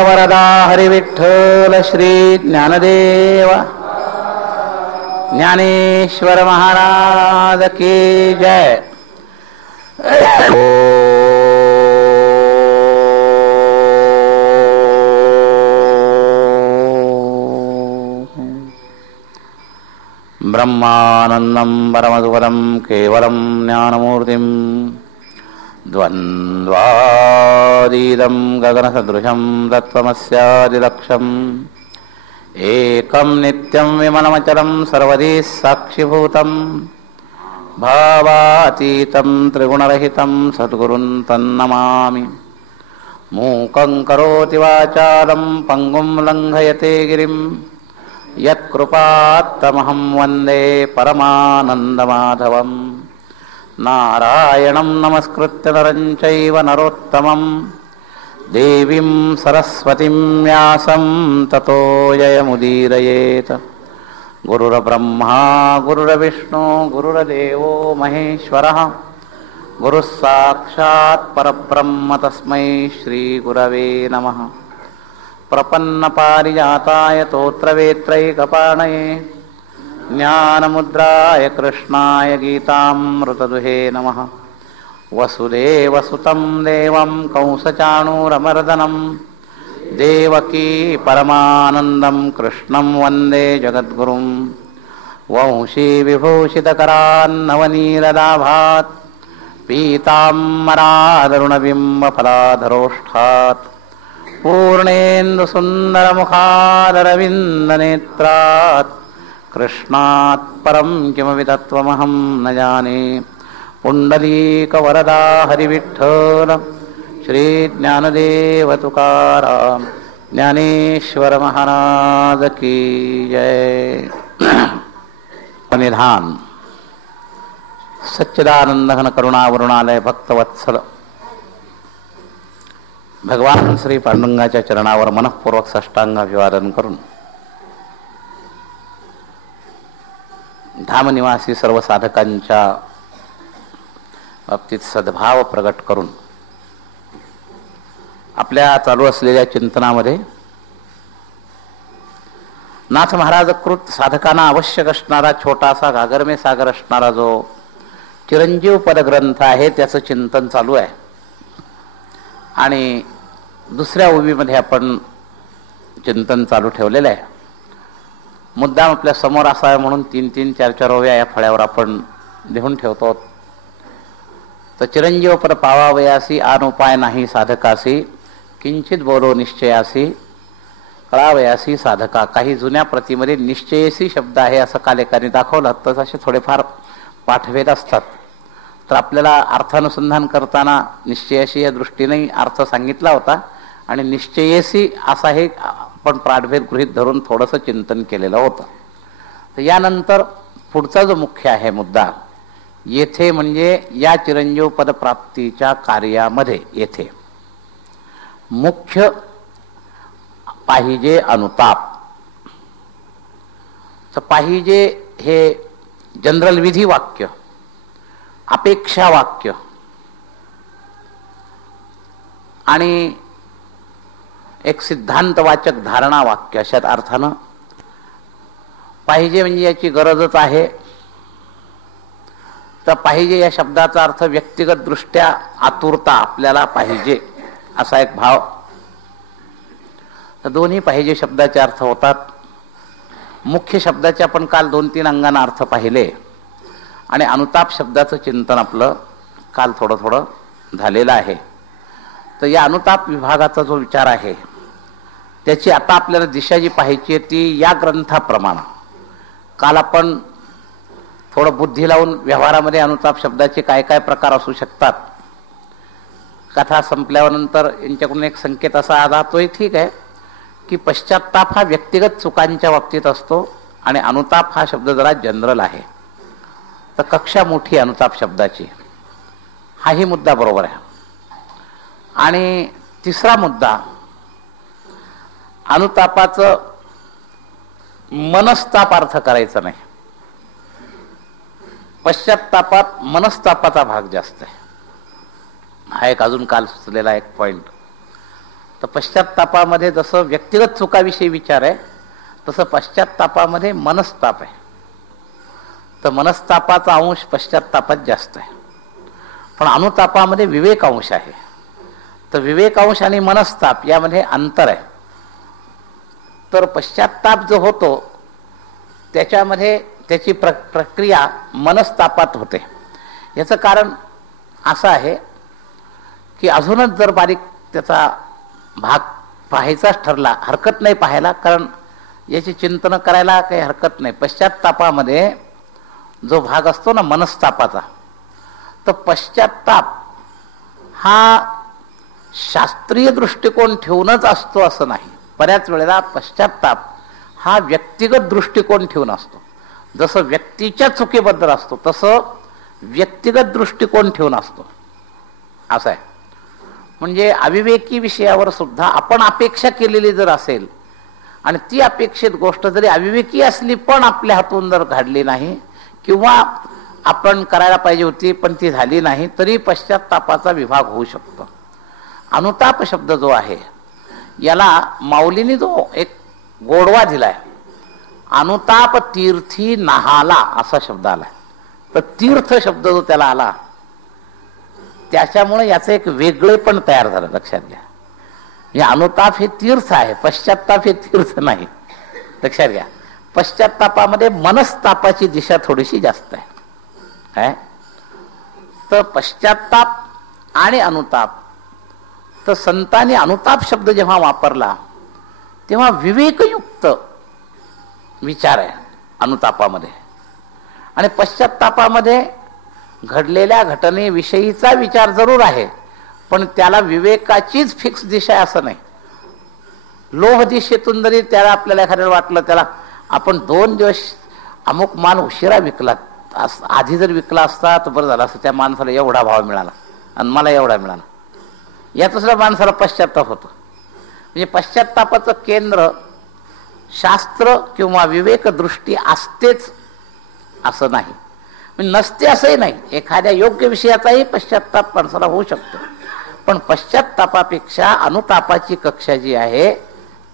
वरदा हरी विठ्ठल श्री ज्ञानदेव ज्ञानेश्वर महाराज की जय. ब्रह्मानंदं परमसुखदं केवलं ज्ञानमूर्तिं द्वन्द्वातीतं गगनसदृशं तत्त्वमस्यादिलक्ष्यम् एकं नित्यं विमलमचलं सर्वधी साक्षिभूतं भावातीतं त्रिगुणरहितं सद्गुरुं तन्नमामि. मूकं करोति वाचालं पङ्गुं लङ्घयते गिरिं यत्कृपात्तमहं वन्दे परमानन्दमाधवम्. नारायणं नमस्कृत्य नरं चैव नरोत्तमं देवीं सरस्वतीं व्यासं ततो जयमुदीरयेत्. गुरुर्ब्रह्मा गुरुर्विष्णु गुरुर्देवो महेश्वरः गुरुः साक्षात् परब्रह्म तस्मै श्रीगुरवे नमः. प्रपन्नपारिजाताय तोत्रवेत्रैकपाणये ज्ञानमुद्राय कृष्णाय गीतामृतदुहे नमः. वसुदेवसुतं देवं कंसचाणूरमर्दनं देवकी परमानन्दं कृष्णं वन्दे जगद्गुरुं. वंशी विभूषितकरान्नवनीरदाभात् पीताम्बरादरुणबिम्बफलाधरोष्ठात् पूर्णेन्दुसुन्दरमुखादरविन्दनेत्रात् कृष्णात् परं किमपि तत्त्वमहं न जाने. पुण्डलीकवरदा हरिविठ्ठल श्री ज्ञानदेव तुकाराम ज्ञानेश्वर महाराज की जय. निधान सच्चिदानंद घन करुणावरुणालय भक्तवत्सल भगवान श्री पांडुरंगाच्या चरणावर मनःपूर्वक साष्टांगाभिवादन करून धामनिवासी सर्व साधकांच्या बाबतीत सद्भाव प्रगट करून आपल्या चालू असलेल्या चिंतनामध्ये नाथ महाराजकृत साधकांना आवश्यक असणारा छोटासा घागरमे सागर असणारा जो चिरंजीव पदग्रंथ आहे त्याचं चिंतन चालू आहे. आणि दुसऱ्या उभीमध्ये आपण चिंतन चालू ठेवलेलं आहे. मुद्दाम आपल्या समोर असावा म्हणून 3-3, 4-4 ओव्या या फळ्यावर आपण लिहून ठेवतो. तर चिरंजीव पद पावावयासी आन उपाय नाही साधकासी किंचित बोलो निश्चयासी कळावयासी साधका. काही जुन्या प्रतीमध्ये निश्चयसी शब्द आहे असं काल एकाने दाखवलं. तर असे थोडेफार पाठभेद असतात. तर आपल्याला अर्थानुसंधान करताना निश्चयाशी या दृष्टीने अर्थ सांगितला होता आणि निश्चयेसी असा हे आपण पाठभेद गृहीत धरून थोडंसं चिंतन केलेलं होतं. तर यानंतर पुढचा जो मुख्य आहे मुद्दा येथे म्हणजे या चिरंजीव पदप्राप्तीच्या कार्यामध्ये येथे मुख्य पाहिजे अनुताप. तर पाहिजे हे जनरल विधी वाक्य, अपेक्षा वाक्य आणि एक सिद्धांतवाचक धारणा वाक्य अशात अर्थानं पाहिजे म्हणजे याची गरजच आहे. तर पाहिजे या शब्दाचा अर्थ व्यक्तिगत दृष्ट्या आतुरता आपल्याला पाहिजे असा एक भाव. तर दोन्ही पाहिजे शब्दाचे अर्थ होतात. मुख्य शब्दाचे आपण काल 2-3 अंगांना अर्थ पाहिले आणि अनुताप शब्दाचं चिंतन आपलं काल थोडं थोडं झालेलं आहे. तर या अनुताप विभागाचा जो विचार आहे त्याची आता आपल्याला दिशा जी पाहायची आहे ती या ग्रंथाप्रमाणे. काल आपण थोडं बुद्धी लावून व्यवहारामध्ये अनुताप शब्दाचे काय काय प्रकार असू शकतात कथा संपल्यानंतर यांच्याकडून एक संकेत असा आला तोही ठीक आहे की पश्चात्ताप हा व्यक्तिगत चुकांच्या बाबतीत असतो आणि अनुताप हा शब्द जरा जनरल आहे. तर कक्षा मोठी अनुताप शब्दाची हाही मुद्दा बरोबर आहे. आणि तिसरा मुद्दा अनुतापाचं मनस्ताप अर्थ करायचा नाही. पश्चात्तापात मनस्तापाचा भाग जास्त आहे. हा एक अजून काल सुचलेला एक पॉइंट. तर पश्चात्तापामध्ये जसं व्यक्तिगत चुकाविषयी विचार आहे तसं पश्चात्तापामध्ये मनस्ताप आहे. तर मनस्तापाचा अंश पश्चात्तापात जास्त आहे. पण अनुतापामध्ये विवेक अंश आहे. तर विवेक अंश आणि मनस्ताप यामध्ये अंतर आहे. तर पश्चात्ताप जो होतो त्याच्यामध्ये त्याची प्रक्रिया मनस्तापात होते. याचं कारण असं आहे की अजूनच जर बारीक त्याचा भाग पाहायचाच ठरला, हरकत नाही पाहायला, कारण याची चिंतन करायला काही हरकत नाही. पश्चात्तापामध्ये जो भाग असतो ना मनस्तापाचा, तर पश्चात्ताप हा शास्त्रीय दृष्टिकोन ठेवूनच असतो असं नाही. बऱ्याच वेळेला पश्चात्ताप हा व्यक्तिगत दृष्टिकोन ठेवून असतो. जसं व्यक्तीच्या चुकीबद्दल असतो तसं व्यक्तिगत दृष्टिकोन ठेवून असतो असं आहे. म्हणजे अविवेकी विषयावर सुद्धा आपण अपेक्षा केलेली जर असेल आणि ती अपेक्षित गोष्ट जरी अविवेकी असली पण आपल्या हातून जर घडली नाही किंवा आपण करायला पाहिजे होती पण ती झाली नाही, तरी पश्चात्तापाचा विभाग होऊ शकतो. अनुताप शब्द जो आहे याला माऊलीने जो एक गोडवा दिलाय, अनुताप तीर्थी नाहाला असा शब्द आलाय. तर तीर्थ शब्द जो त्याला आला त्याच्यामुळे याचं एक वेगळे पण तयार झालं. लक्षात घ्या, या अनुताप हे तीर्थ आहे, पश्चात्ताप हे तीर्थ नाही. लक्षात घ्या, पश्चात्तापामध्ये मनस्तापाची दिशा थोडीशी जास्त आहे. तर पश्चात्ताप आणि अनुताप, तर संतांनी अनुताप शब्द जेव्हा वापरला तेव्हा विवेकयुक्त विचार आहे अनुतापामध्ये, आणि पश्चात्तापामध्ये घडलेल्या घटनेविषयीचा विचार जरूर आहे पण त्याला विवेकाचीच फिक्स दिशा आहे असं नाही. लोभ दिशेतून जरी त्याला आपल्याला एखाद्याला वाटलं त्याला आपण 2 दिवस अमुक माल उशिरा विकला, आधी जर विकला असता तर बरं झालं असं, त्या माणसाला एवढा भाव मिळाला आणि मला एवढा मिळाला, यात सुद्धा माणसाला पश्चात्ताप होतो. म्हणजे पश्चात्तापाचं केंद्र शास्त्र किंवा विवेक दृष्टी असतेच असं नाही, म्हणजे नसते असंही नाही. एखाद्या योग्य विषयाचाही पश्चात्ताप माणसाला होऊ शकतो, पण पश्चात्तापापेक्षा अनुतापाची कक्षा जी आहे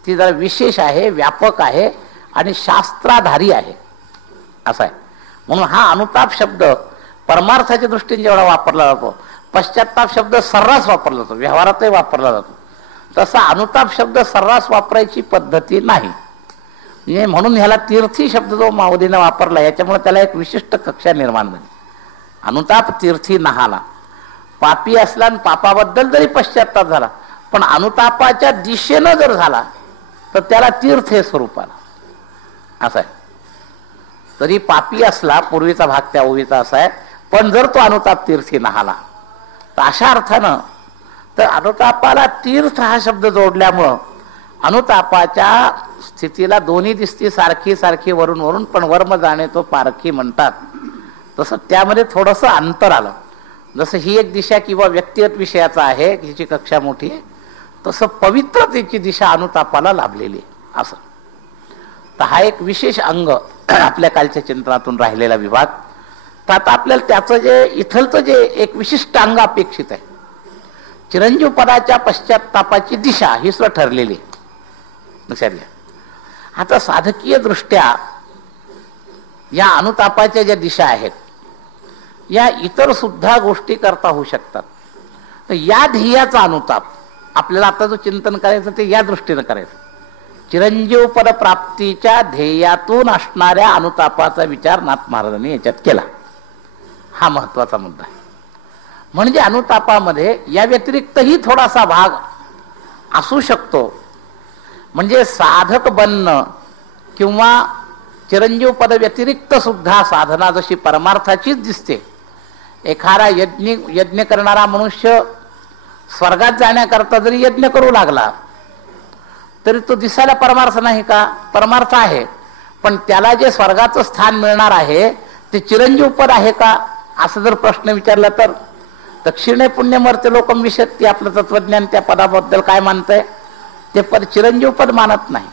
ती जरा विशेष आहे, व्यापक आहे आणि शास्त्राधारी आहे असं आहे. म्हणून हा अनुताप शब्द परमार्थाच्या दृष्टीने जेवढा वापरला जातो, पश्चात्ताप शब्द सर्रास वापरला जातो, व्यवहारातही वापरला जातो, तसा अनुताप शब्द सर्रास वापरायची पद्धती नाही. म्हणून ह्याला तीर्थी शब्द जो माऊलीने वापरला याच्यामुळे त्याला एक विशिष्ट कक्षा निर्माण झाली. अनुताप तीर्थी नाहाला, पापी असला आणि पापाबद्दल जरी पश्चात्ताप झाला पण अनुतापाच्या दिशेनं जर झाला तर त्याला तीर्थ हे स्वरूप आलं असं आहे. तरी पापी असला, पूर्वीचा भाग त्या ओवीचा असा आहे, पण जर तो अनुताप तीर्थी नाहाला, तर अशा अर्थानं तर अनुतापाला तीर्थ हा शब्द जोडल्यामुळं अनुतापाच्या स्थितीला दोन्ही दिसती सारखी सारखी वरून वरून, पण वर्म जाणे तो पारखी म्हणतात तसं त्यामध्ये थोडंसं अंतर आलं. जसं ही एक दिशा किंवा व्यक्तिगत विषयाचा आहे, हिची कक्षा मोठी आहे, तसं पवित्रतेची दिशा अनुतापाला लाभलेली आहे असं. तर हा एक विशेष अंग आपल्या कालच्या चिंतनातून राहिलेला विभाग. तर आता आपल्याला त्याचं जे इथलचं जे एक विशिष्ट अंग अपेक्षित आहे, चिरंजीव पदाच्या पश्चात्तापाची दिशा ही सुद्धा ठरलेली आहे. लक्षात घ्या, आता साधकीय दृष्ट्या या अनुतापाच्या ज्या दिशा आहेत या इतर सुद्धा गोष्टी करता होऊ शकतात. तर या ध्येयाचा अनुताप आपल्याला आता जो चिंतन करायचं ते या दृष्टीनं करायचं. चिरंजीव पद प्राप्तीच्या ध्येयातून असणाऱ्या अनुतापाचा विचार नाथ महाराजांनी याच्यात केला. हा महत्वाचा मुद्दा आहे. म्हणजे अनुतापामध्ये या व्यतिरिक्तही थोडासा भाग असू शकतो. म्हणजे साधक बनणं किंवा चिरंजीव पद व्यतिरिक्त सुद्धा साधना जशी परमार्थाचीच दिसते. एखादा यज्ञ करणारा मनुष्य स्वर्गात जाण्याकरता जरी यज्ञ करू लागला तरी तो दिसायला परमार्थ नाही का? परमार्थ आहे, पण त्याला जे स्वर्गाचं स्थान मिळणार आहे ते चिरंजीव पद आहे का असं जर प्रश्न विचारला तर दक्षिणे पुण्यमर्त्य लोकम विशत्ती, आपलं तत्वज्ञान त्या पदाबद्दल काय मानतंय? ते पद चिरंजीव पद मानत नाही.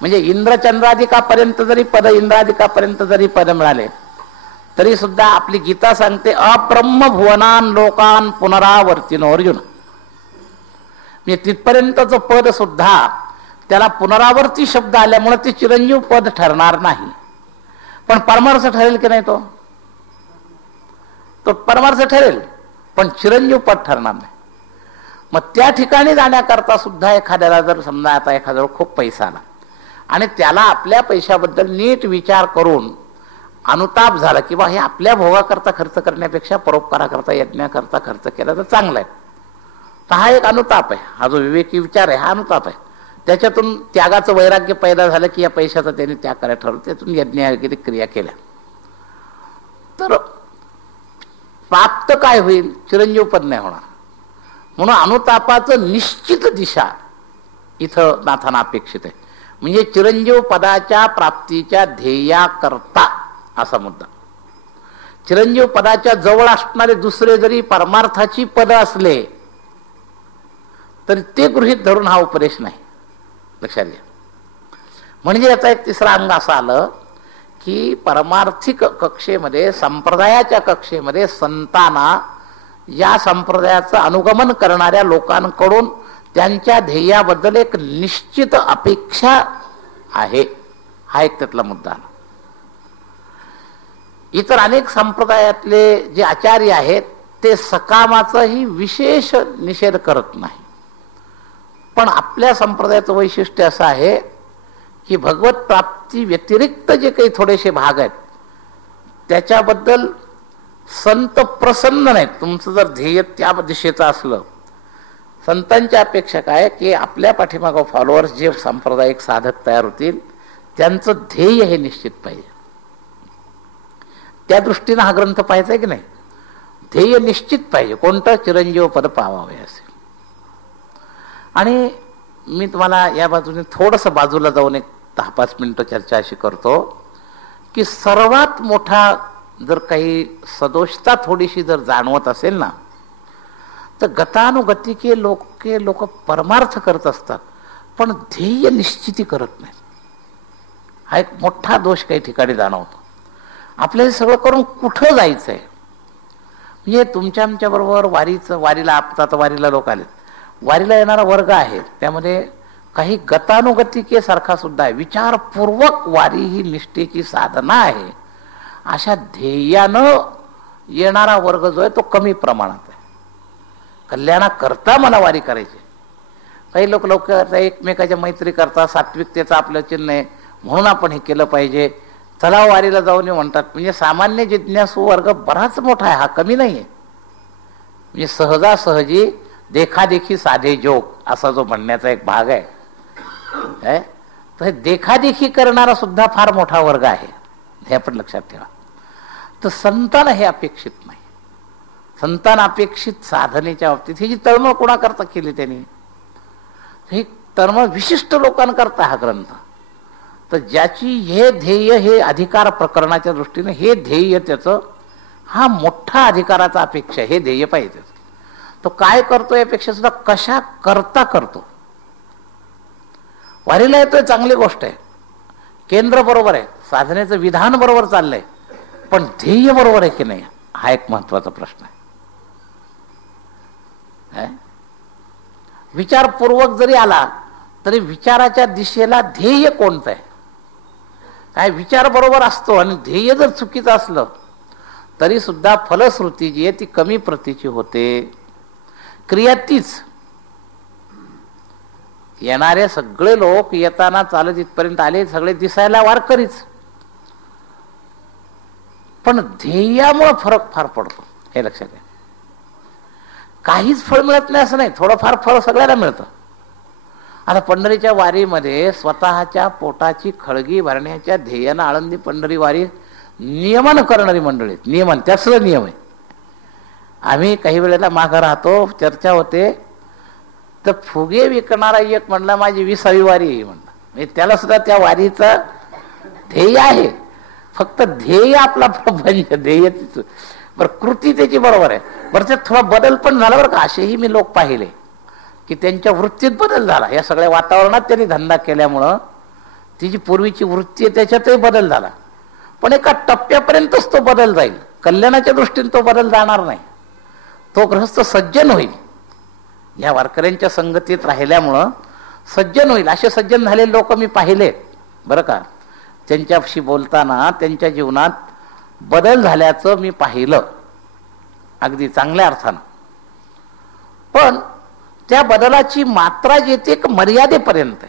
म्हणजे इंद्रचंद्राधिकापर्यंत जरी पद, इंद्राधिकापर्यंत जरी पद मिळाले तरी सुद्धा आपली गीता सांगते अब्रह्म भुवनान लोकान पुनरावर्तिनो अर्जुन. म्हणजे तिथपर्यंतचं पद सुद्धा त्याला पुनरावर्ती शब्द आल्यामुळे ते चिरंजीव पद ठरणार नाही. पण परमार्थ ठरेल की नाही? तो परमार्थ ठरेल, पण चिरंजीव पद ठरणार नाही. मग त्या ठिकाणी जाण्याकरता सुद्धा एखाद्याला जर समजा आता एखाद्यावर खूप पैसा आला आणि त्याला आपल्या पैशाबद्दल नीट विचार करून अनुताप झाला की बा हे आपल्या भोगाकरता खर्च करण्यापेक्षा परोपकाराकरता यज्ञाकरता खर्च केला तर चांगला आहे, तर हा एक अनुताप आहे. हा जो विवेकी विचार आहे हा अनुताप आहे. त्याच्यातून त्यागाचं वैराग्य पैदा झालं की या पैशाचा त्याने त्याग करायला ठरवलं, त्यातून यज्ञ वगैरे क्रिया केल्या तर प्राप्त काय होईल? चिरंजीव पद नाही होणार. म्हणून अनुतापाचं निश्चित दिशा इथं नाथांना अपेक्षित आहे. म्हणजे चिरंजीव पदाच्या प्राप्तीच्या ध्येयाकरता असा मुद्दा. चिरंजीव पदाच्या जवळ असणारे दुसरे जरी परमार्थाची पद असले तरी ते गृहीत धरून हा उपदेश नाही, लक्षात घ्या. म्हणजे याचा एक तिसरा अंग असं आलं की परमार्थिक कक्षेमध्ये, संप्रदायाच्या कक्षेमध्ये संतांना या संप्रदायाचं अनुगमन करणाऱ्या लोकांकडून त्यांच्या ध्येयाबद्दल एक निश्चित अपेक्षा आहे. हा एक त्यातला मुद्दा आला. इतर अनेक संप्रदायातले जे आचार्य आहेत ते सकामाचाही विशेष निषेध करत नाही. पण आपल्या संप्रदायाचं वैशिष्ट्य असं आहे की भगवत प्राप्ती व्यतिरिक्त जे काही थोडेसे भाग आहेत त्याच्याबद्दल संत प्रसन्न नाहीत. तुमचं जर ध्येय त्या दिशेचं असलं, संतांची अपेक्षा काय की आपल्या पाठीमागं फॉलोअर्स जे सांप्रदायिक साधक तयार होतील त्यांचं ध्येय हे निश्चित पाहिजे. त्या दृष्टीनं हा ग्रंथ पाहायचा की नाही? ध्येय निश्चित पाहिजे. कोणतं? चिरंजीव पद पावावे असे. आणि मी तुम्हाला या बाजूने थोडंसं बाजूला जाऊन एक 10-5 मिनिटं चर्चा अशी करतो की सर्वात मोठा जर काही सदोषता थोडीशी जर जाणवत असेल ना तर गतानुगतिके लोक परमार्थ करत असतात पण ध्येय निश्चिती करत नाही. हा एक मोठा दोष काही ठिकाणी जाणवतो. आपल्याला सगळं करून कुठं जायचंय? म्हणजे तुमच्या आमच्या बरोबर वारीला आता वारीला लोक आलेत, वारीला येणारा वर्ग आहे त्यामध्ये काही गतानुगतिकेसारखा सुद्धा आहे. विचारपूर्वक वारी ही निष्ठेची साधना आहे अशा ध्येयानं येणारा वर्ग जो आहे तो कमी प्रमाणात आहे. कल्याणाकरता मला वारी करायची. काही लोक एकमेकाच्या मैत्री करता, सात्विकतेचं आपलं चिन्ह आहे म्हणून आपण हे केलं पाहिजे, चला वारीला जाऊन म्हणतात. म्हणजे सामान्य जिज्ञासू वर्ग बराच मोठा आहे, हा कमी नाही आहे. म्हणजे सहजासहजी देखादेखी साधे जोग असा जो म्हणण्याचा एक भाग आहे, तर देखादेखी करणारा सुद्धा फार मोठा वर्ग आहे, हे आपण लक्षात ठेवा. तर संतांना हे अपेक्षित नाही. संतांना अपेक्षित साधनेच्या बाबतीत ही जी तळमळ कोणाकरता केली त्यांनी, ही तळमळ विशिष्ट लोकांकरता हा ग्रंथ. तर ज्याची हे ध्येय हे अधिकार प्रकरणाच्या दृष्टीने हे ध्येय त्याचं हा मोठा अधिकाराचा अपेक्षा, हे ध्येय पाहिजे. तो काय करतो यापेक्षा सुद्धा कशा करता करतो. वारीला येतोय चांगली गोष्ट आहे, केंद्र बरोबर आहे, साधनेचं विधान बरोबर चाललंय, पण ध्येय बरोबर आहे की नाही हा एक महत्वाचा प्रश्न आहे. विचारपूर्वक जरी आला तरी विचाराच्या दिशेला ध्येय कोणतं आहे? काय विचार बरोबर असतो आणि ध्येय जर चुकीचं असलं तरी सुद्धा फलश्रुती जी आहे ती कमी प्रतीची होते. क्रिया तीच. येणारे सगळे लोक येताना चालत इथपर्यंत आले, सगळे दिसायला वारकरीच, पण ध्येयामुळे फरक फार पडतो, हे लक्षात घ्या. काहीच फळ मिळत नाही असं नाही, थोडंफार फळ सगळ्याला मिळतं. आता पंढरीच्या वारीमध्ये स्वतःच्या पोटाची खळगी भरण्याच्या ध्येयानं आळंदी पंढरी वारी नियमन करणारी मंडळी, नियमन त्याचं नियम आहे. आम्ही काही वेळेला मागं राहतो, चर्चा होते, तर फुगे विकणारा एक म्हणला माझी 20वी वारी आहे म्हणला. म्हणजे त्याला सुद्धा त्या वारीचं ध्येय आहे, फक्त ध्येय आपला प्रपंच ध्येय बरं, कृती त्याची बरोबर आहे. बरं, त्यात थोडा बदल पण झाला बरं का. असेही मी लोक पाहिले की त्यांच्या वृत्तीत बदल झाला. या सगळ्या वातावरणात त्यांनी धंदा केल्यामुळं ती जी पूर्वीची वृत्ती आहे त्याच्यातही बदल झाला, पण एका टप्प्यापर्यंतच तो बदल जाईल. कल्याणाच्या दृष्टीने तो बदल जाणार नाही. तो गृहस्थ सज्जन होईल, ह्या वारकऱ्यांच्या संगतीत राहिल्यामुळं सज्जन होईल. असे सज्जन झालेले लोक मी पाहिले बरं का, त्यांच्याशी बोलताना त्यांच्या जीवनात बदल झाल्याचं मी पाहिलं अगदी चांगल्या अर्थानं. पण त्या बदलाची मात्रा जी येते एक मर्यादेपर्यंत,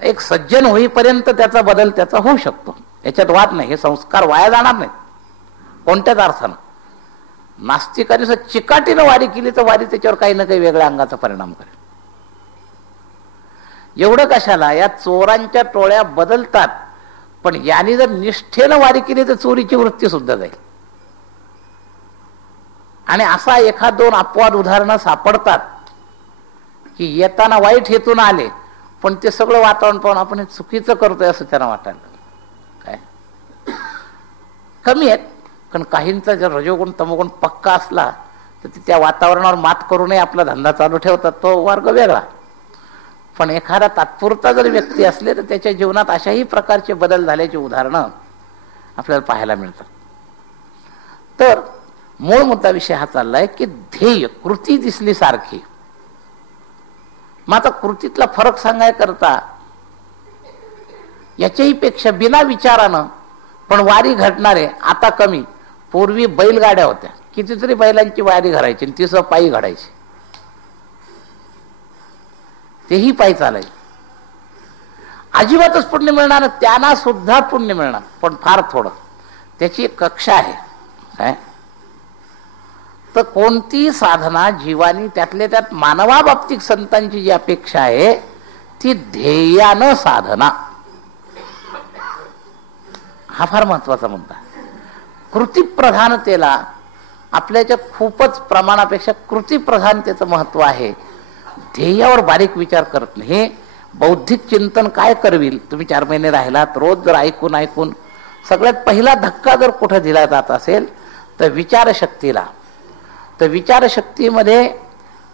एक सज्जन होईपर्यंत त्याचा बदल त्याचा होऊ शकतो, याच्यात वाद नाही. हे संस्कार वाया जाणार नाहीत कोणत्याच अर्थानं. नास्तिकाने चिकाटीनं वारी केली तर वारी त्याच्यावर काही ना काही वेगळ्या अंगाचा परिणाम करेल. एवढं कशाला, या चोरांच्या टोळ्या बदलतात, पण यांनी जर निष्ठेनं वारी केली तर चोरीची वृत्ती सुद्धा जाईल. आणि असा एखाद दोन अपवाद उदाहरणं सापडतात की येताना वाईट हेतून आले, पण ते सगळं वातावरण पाहून आपण हे चुकीचं करतोय असं त्यांना वाटायला काय कमी आहेत. कारण काहींचा जर रजोगुण तमोगुण पक्का असला तर ते त्या वातावरणावर मात करूनही आपला धंदा चालू ठेवतात, तो वर्ग वेगळा. पण एखादा तात्पुरता जर व्यक्ती असले तर त्याच्या जीवनात अशाही प्रकारचे बदल झाल्याची उदाहरणं आपल्याला पाहायला मिळतात. तर मूळ मुद्दा विषय हा चाललाय की ध्येय कृती दिसली सारखी. मग आता कृतीतला फरक सांगाय करता याच्याही पेक्षा बिना विचारानं पण वारी घडणारे आता कमी. पूर्वी बैलगाड्या होत्या, कितीतरी बैलांची वारी घडायची आणि ती पायी घडायची, तेही पायी चालायचे. अजिबातच पुण्य मिळणार, त्यांना सुद्धा पुण्य मिळणार पण फार थोडं. त्याची एक कक्षा आहे काय. तर कोणती साधना जीवानी त्यातल्या त्यात मानवाबाबतीत संतांची जी अपेक्षा आहे ती ध्येयानं साधना, हा फार महत्वाचा मुद्दा. कृतीप्रधानतेला आपल्याच्यात खूपच प्रमाणापेक्षा कृतीप्रधानतेचं महत्व आहे. ध्येयावर बारीक विचार करत नाही. हे बौद्धिक चिंतन काय करविल. तुम्ही 4 महिने राहिलात, रोज जर ऐकून ऐकून सगळ्यात पहिला धक्का जर कुठं दिला जात असेल तर विचारशक्तीला. तर विचारशक्तीमध्ये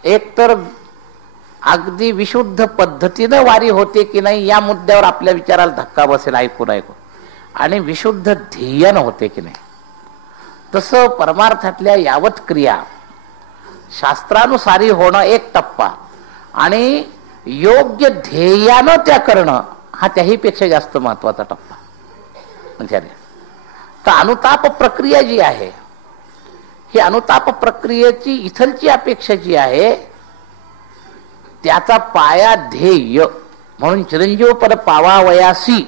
एकतर अगदी विशुद्ध पद्धतीनं वारी होते की नाही या मुद्द्यावर आपल्या विचाराला धक्का बसेल ऐकून ऐकून, आणि विशुद्ध ध्येयानं होते की नाही. तसं परमार्थातल्या यावत क्रिया शास्त्रानुसारी होणं एक टप्पा आणि योग्य ध्येयानं त्या करणं हा त्याही पेक्षा जास्त महत्वाचा टप्पा. तर अनुताप प्रक्रिया जी आहे ही अनुताप प्रक्रियेची इथलची अपेक्षा जी आहे त्याचा पाया ध्येय म्हणून चिरंजीव पद पावावयासी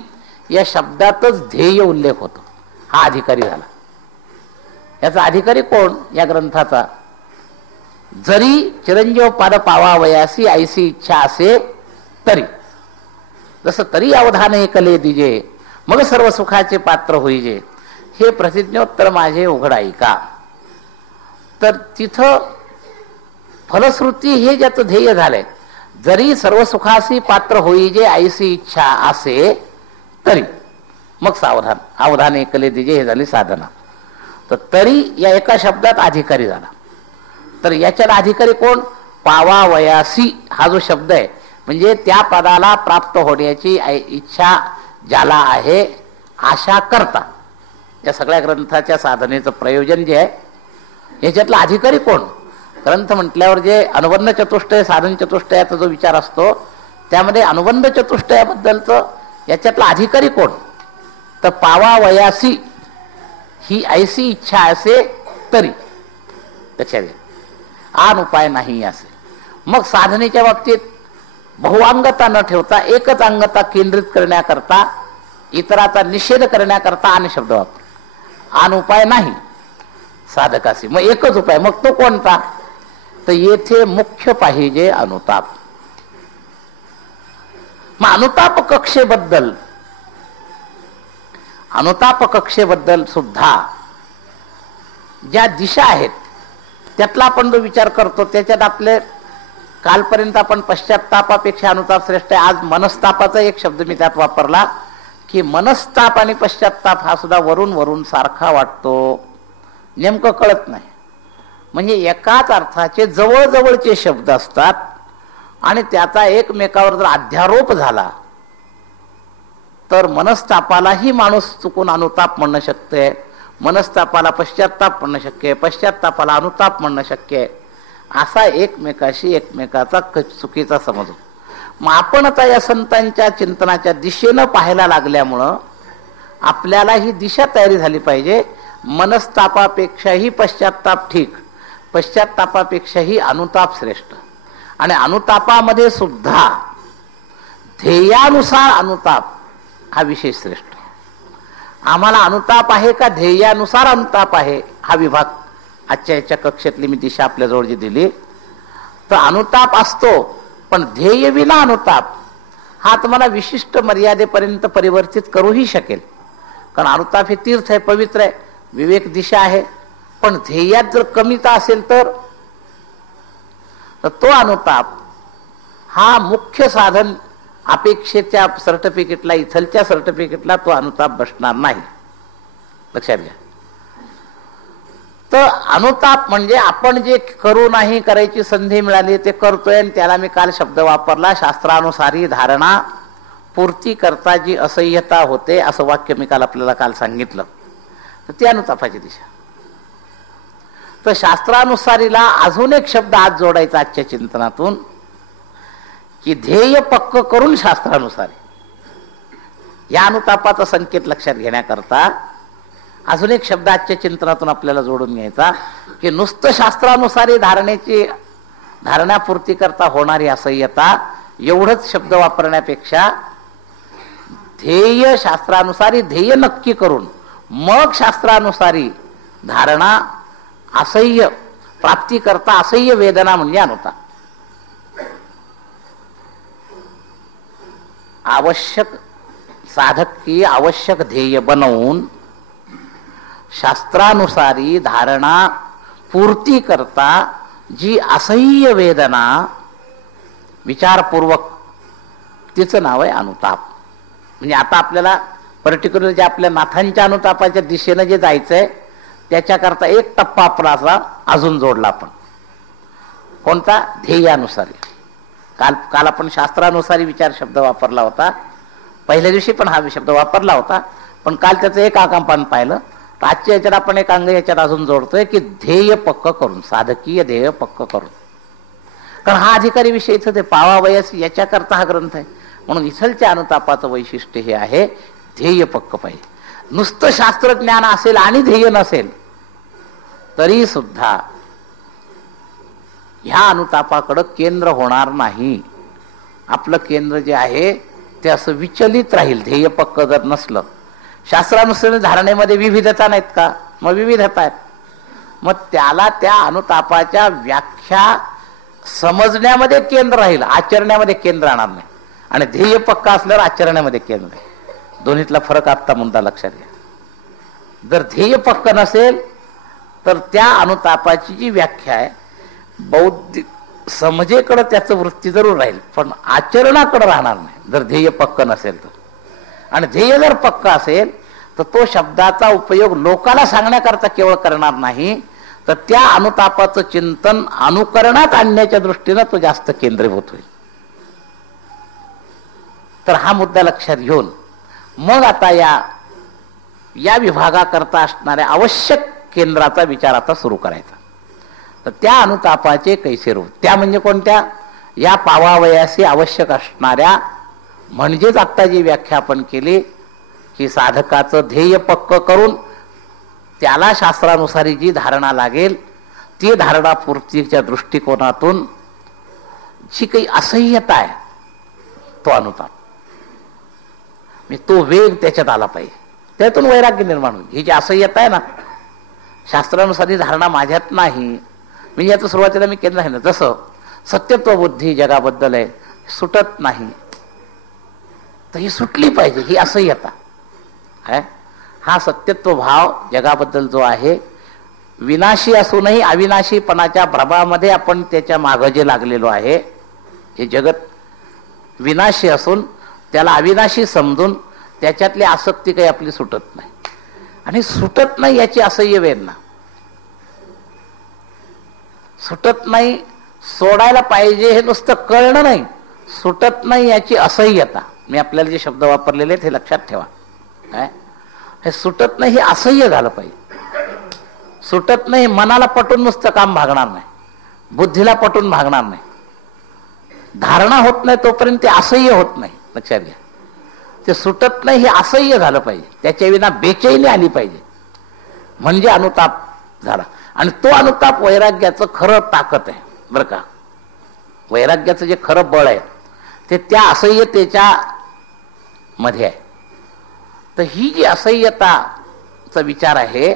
या शब्दातच ध्येय उल्लेख होतो. हा अधिकारी झाला. याचा अधिकारी कोण या ग्रंथाचा. जरी चिरंजीव पद पावावयासी ऐसी इच्छा असे तरी, जसं तरी अवधान एकले दिजे मग सर्व सुखाचे पात्र होईजे, हे प्रतिज्ञोत्तर माझे उघड ऐका. तर तिथं फलश्रुती हे ज्याचं ध्येय झालंय, जरी सर्व सुखासी पात्र होईजे ऐसी इच्छा असे तरी, मग सावधान अवधान एकले दिजे हे झाली साधना. तर तरी या एका शब्दात अधिकारी झाला. तर याच्यात अधिकारी कोण. पावावयासी हा जो शब्द आहे म्हणजे त्या पदाला प्राप्त होण्याची इच्छा ज्याला आहे, आशा करता. या सगळ्या ग्रंथाच्या साधनेचं प्रयोजन जे आहे याच्यातला अधिकारी कोण. ग्रंथ म्हटल्यावर जे अनुबंध चतुष्टय साधन चतुष्टयाचा जो विचार असतो त्यामध्ये अनुबंध चतुष्टयाबद्दलचं याच्यातला अधिकारी कोण. तर पावावयासी ही ऐसी इच्छा असे तरी, त्याच्या आन उपाय नाही असे. मग साधनेच्या बाबतीत बहुअंगता न ठेवता एकच अंगता केंद्रित करण्याकरता, इतराचा निषेध करण्याकरता आन शब्द वापर. आन उपाय नाही साधकाशी, मग एकच उपाय. मग तो कोणता. तर येथे मुख्य पाहिजे अनुताप. मग अनुताप कक्षेबद्दल सुद्धा ज्या दिशा आहेत त्यातला आपण जो विचार करतो त्याच्यात आपले कालपर्यंत आपण पश्चात्तापापेक्षा अनुताप श्रेष्ठ आहे. आज मनस्तापाचा एक शब्द मी त्यात वापरला की मनस्ताप आणि पश्चात्ताप हा सुद्धा वरून वरून सारखा वाटतो, नेमकं कळत नाही. म्हणजे एकाच अर्थाचे जवळजवळचे शब्द असतात आणि त्याचा एकमेकावर जर अध्यारोप झाला तर मनस्तापालाही माणूस चुकून अनुताप म्हणणं शक्य आहे, मनस्तापाला पश्चात्ताप म्हणणं शक्य आहे, पश्चात्तापाला अनुताप म्हणणं शक्य आहे. असा एकमेकाशी एकमेकाचा चुकीचा समज. मग आपण आता या संतांच्या चिंतनाच्या दिशेनं पाहायला लागल्यामुळं आपल्याला ही दिशा तयारी झाली पाहिजे. मनस्तापापेक्षाही पश्चात्ताप ठीक, पश्चात्तापापेक्षाही अनुताप श्रेष्ठ. आणि अनुतापामध्ये सुद्धा ध्येयानुसार अनुताप हा विषय श्रेष्ठ. आम्हाला अनुताप आहे का ध्येयानुसार अनुताप आहे हा विभाग आजच्या याच्या कक्षेतली मी दिशा आपल्याजवळ जी दिली. तर अनुताप असतो पण ध्येय विना अनुताप हा तुम्हाला विशिष्ट मर्यादेपर्यंत परिवर्तित करूही शकेल. कारण अनुताप हे तीर्थ आहे, पवित्र आहे, विवेक दिशा आहे. पण ध्येयात जर कमीता असेल तर तो अनुताप हा मुख्य साधन अपेक्षेच्या सर्टिफिकेटला, इथलच्या सर्टिफिकेटला तो अनुताप बसणार नाही. लक्षात घ्या. तर अनुताप म्हणजे आपण जे करू नाही करायची संधी मिळाली ते करतोय, आणि त्याला मी काल शब्द वापरला शास्त्रानुसारी धारणा पूर्ती करता जी असह्यता होते असं वाक्य मी काल सांगितलं. तर ती अनुतापाची दिशा. तर शास्त्रानुसारीला अजून एक शब्द आज जोडायचा आजच्या चिंतनातून की ध्येय पक्क करून शास्त्रानुसारी. या अनुतापाचा संकेत लक्षात घेण्याकरता अजून एक शब्द आजच्या चिंतनातून आपल्याला जोडून घ्यायचा की नुसतं शास्त्रानुसारी धारण्यापूर्ती करता होणारी असह्यता एवढंच शब्द वापरण्यापेक्षा ध्येय शास्त्रानुसारी ध्येय नक्की करून मग शास्त्रानुसारी धारणा असह्य प्राप्ती करता असह्य वेदना म्हणजे अनुताप. आवश्यक साधक की आवश्यक ध्येय बनवून शास्त्रानुसारी धारणा पूर्ती करता जी असह्य वेदना विचारपूर्वक तिचं नाव आहे अनुताप. म्हणजे आता आपल्याला पर्टिक्युलर जे आपल्या नाथांच्या अनुतापाच्या दिशेनं जे जायचंय त्याच्याकरता एक टप्पा आपला असा अजून जोडला आपण. कोणता? ध्येयानुसारी. काल आपण शास्त्रानुसारी विचार शब्द वापरला होता, पहिल्या दिवशी पण हा शब्द वापरला होता, पण काल त्याचं एक आकांपान पाहिलं. तर आजच्या याच्यात आपण एक अंग याच्यात अजून जोडतोय की ध्येय पक्क करून, साधकीय ध्येय पक्क करून. कारण हा अधिकारी विषय इथं ते पावावयास याच्याकरता हा ग्रंथ आहे. म्हणून इथलच्या अनुतापाचं वैशिष्ट्य हे आहे ध्येय पक्क पाहिजे. नुसतं शास्त्रज्ञान असेल आणि ध्येय नसेल तरी सुद्धा ह्या अनुतापाकडं केंद्र होणार नाही. आपलं केंद्र जे आहे ते असं विचलित राहील ध्येय पक्क जर नसलं. शास्त्रानुसार धारणेमध्ये विविधता नाहीत का? मग विविधता आहेत. मग त्याला त्या अनुतापाच्या व्याख्या समजण्यामध्ये केंद्र राहील, आचरण्यामध्ये केंद्र राहणार नाही. आणि ध्येय पक्का असल्यावर आचरण्यामध्ये केंद्र आहे. दोन्हीतला फरक आत्ता मुद्दा लक्षात घ्या. जर ध्येय पक्क नसेल तर त्या अनुतापाची जी व्याख्या आहे बौद्धिक समजेकडे त्याचं वृत्ती जरूर राहील पण आचरणाकडे राहणार नाही जर ध्येय पक्क नसेल तर. आणि ध्येय जर पक्का असेल तर तो शब्दाचा उपयोग लोकाला सांगण्याकरता केवळ करणार नाही तर त्या अनुतापाचं चिंतन अनुकरणात आणण्याच्या दृष्टीनं तो जास्त केंद्रीभूत होईल. तर हा मुद्दा लक्षात घेऊन मग आता या विभागाकरता असणाऱ्या आवश्यक केंद्राचा विचार आता सुरू करायचा. तर त्या अनुतापाचे कैसे रूप, त्या म्हणजे कोणत्या? या पावावयासी आवश्यक असणाऱ्या, म्हणजेच आता जी व्याख्या आपण केली की साधकाचं ध्येय पक्क करून त्याला शास्त्रानुसारी जी धारणा लागेल ती धारणा पूर्तीच्या दृष्टिकोनातून जी काही असह्यता आहे तो अनुताप, मी तो वेग त्याच्यात आला पाहिजे, त्यातून वैराग्य निर्माण होईल. ही जी असह्यता आहे ना, शास्त्रानुसारी धारणा माझ्यात नाही, मी याचं सुरुवातीला मी केलं आहे ना, जसं सत्यत्व बुद्धी जगाबद्दल आहे सुटत नाही, तर ही सुटली पाहिजे. ही असह्यता आहे. हा सत्यत्व भाव जगाबद्दल जो आहे विनाशी असूनही अविनाशीपणाच्या भ्रमामध्ये आपण त्याच्या मागं जे लागलेलो आहे, हे जगत विनाशी असून त्याला अविनाशी समजून त्याच्यातली आसक्ती काही आपली सुटत नाही. आणि सुटत नाही याची असह्य वेदना, सुटत नाही सोडायला पाहिजे हे नुसतं कळणं नाही, सुटत नाही याची असह्यता. मी आपल्याला जे शब्द वापरलेले आहेत हे लक्षात ठेवा. हे सुटत नाही हे असह्य झालं पाहिजे. सुटत नाही मनाला पटून नुसतं काम भागणार नाही, बुद्धीला पटून भागणार नाही. धारणा होत नाही तोपर्यंत ते असह्य होत नाही. लक्षात घ्या, ते सुटत नाही हे असह्य झालं पाहिजे, त्याच्या विना बेचैनी आली पाहिजे, म्हणजे अनुताप झाला. आणि तो अनुताप वैराग्याचं खरं ताकद आहे बरं का. वैराग्याचं जे खरं बळ आहे ते त्या असह्यतेच्या मध्ये आहे. तर ही जी असह्यताचा विचार आहे,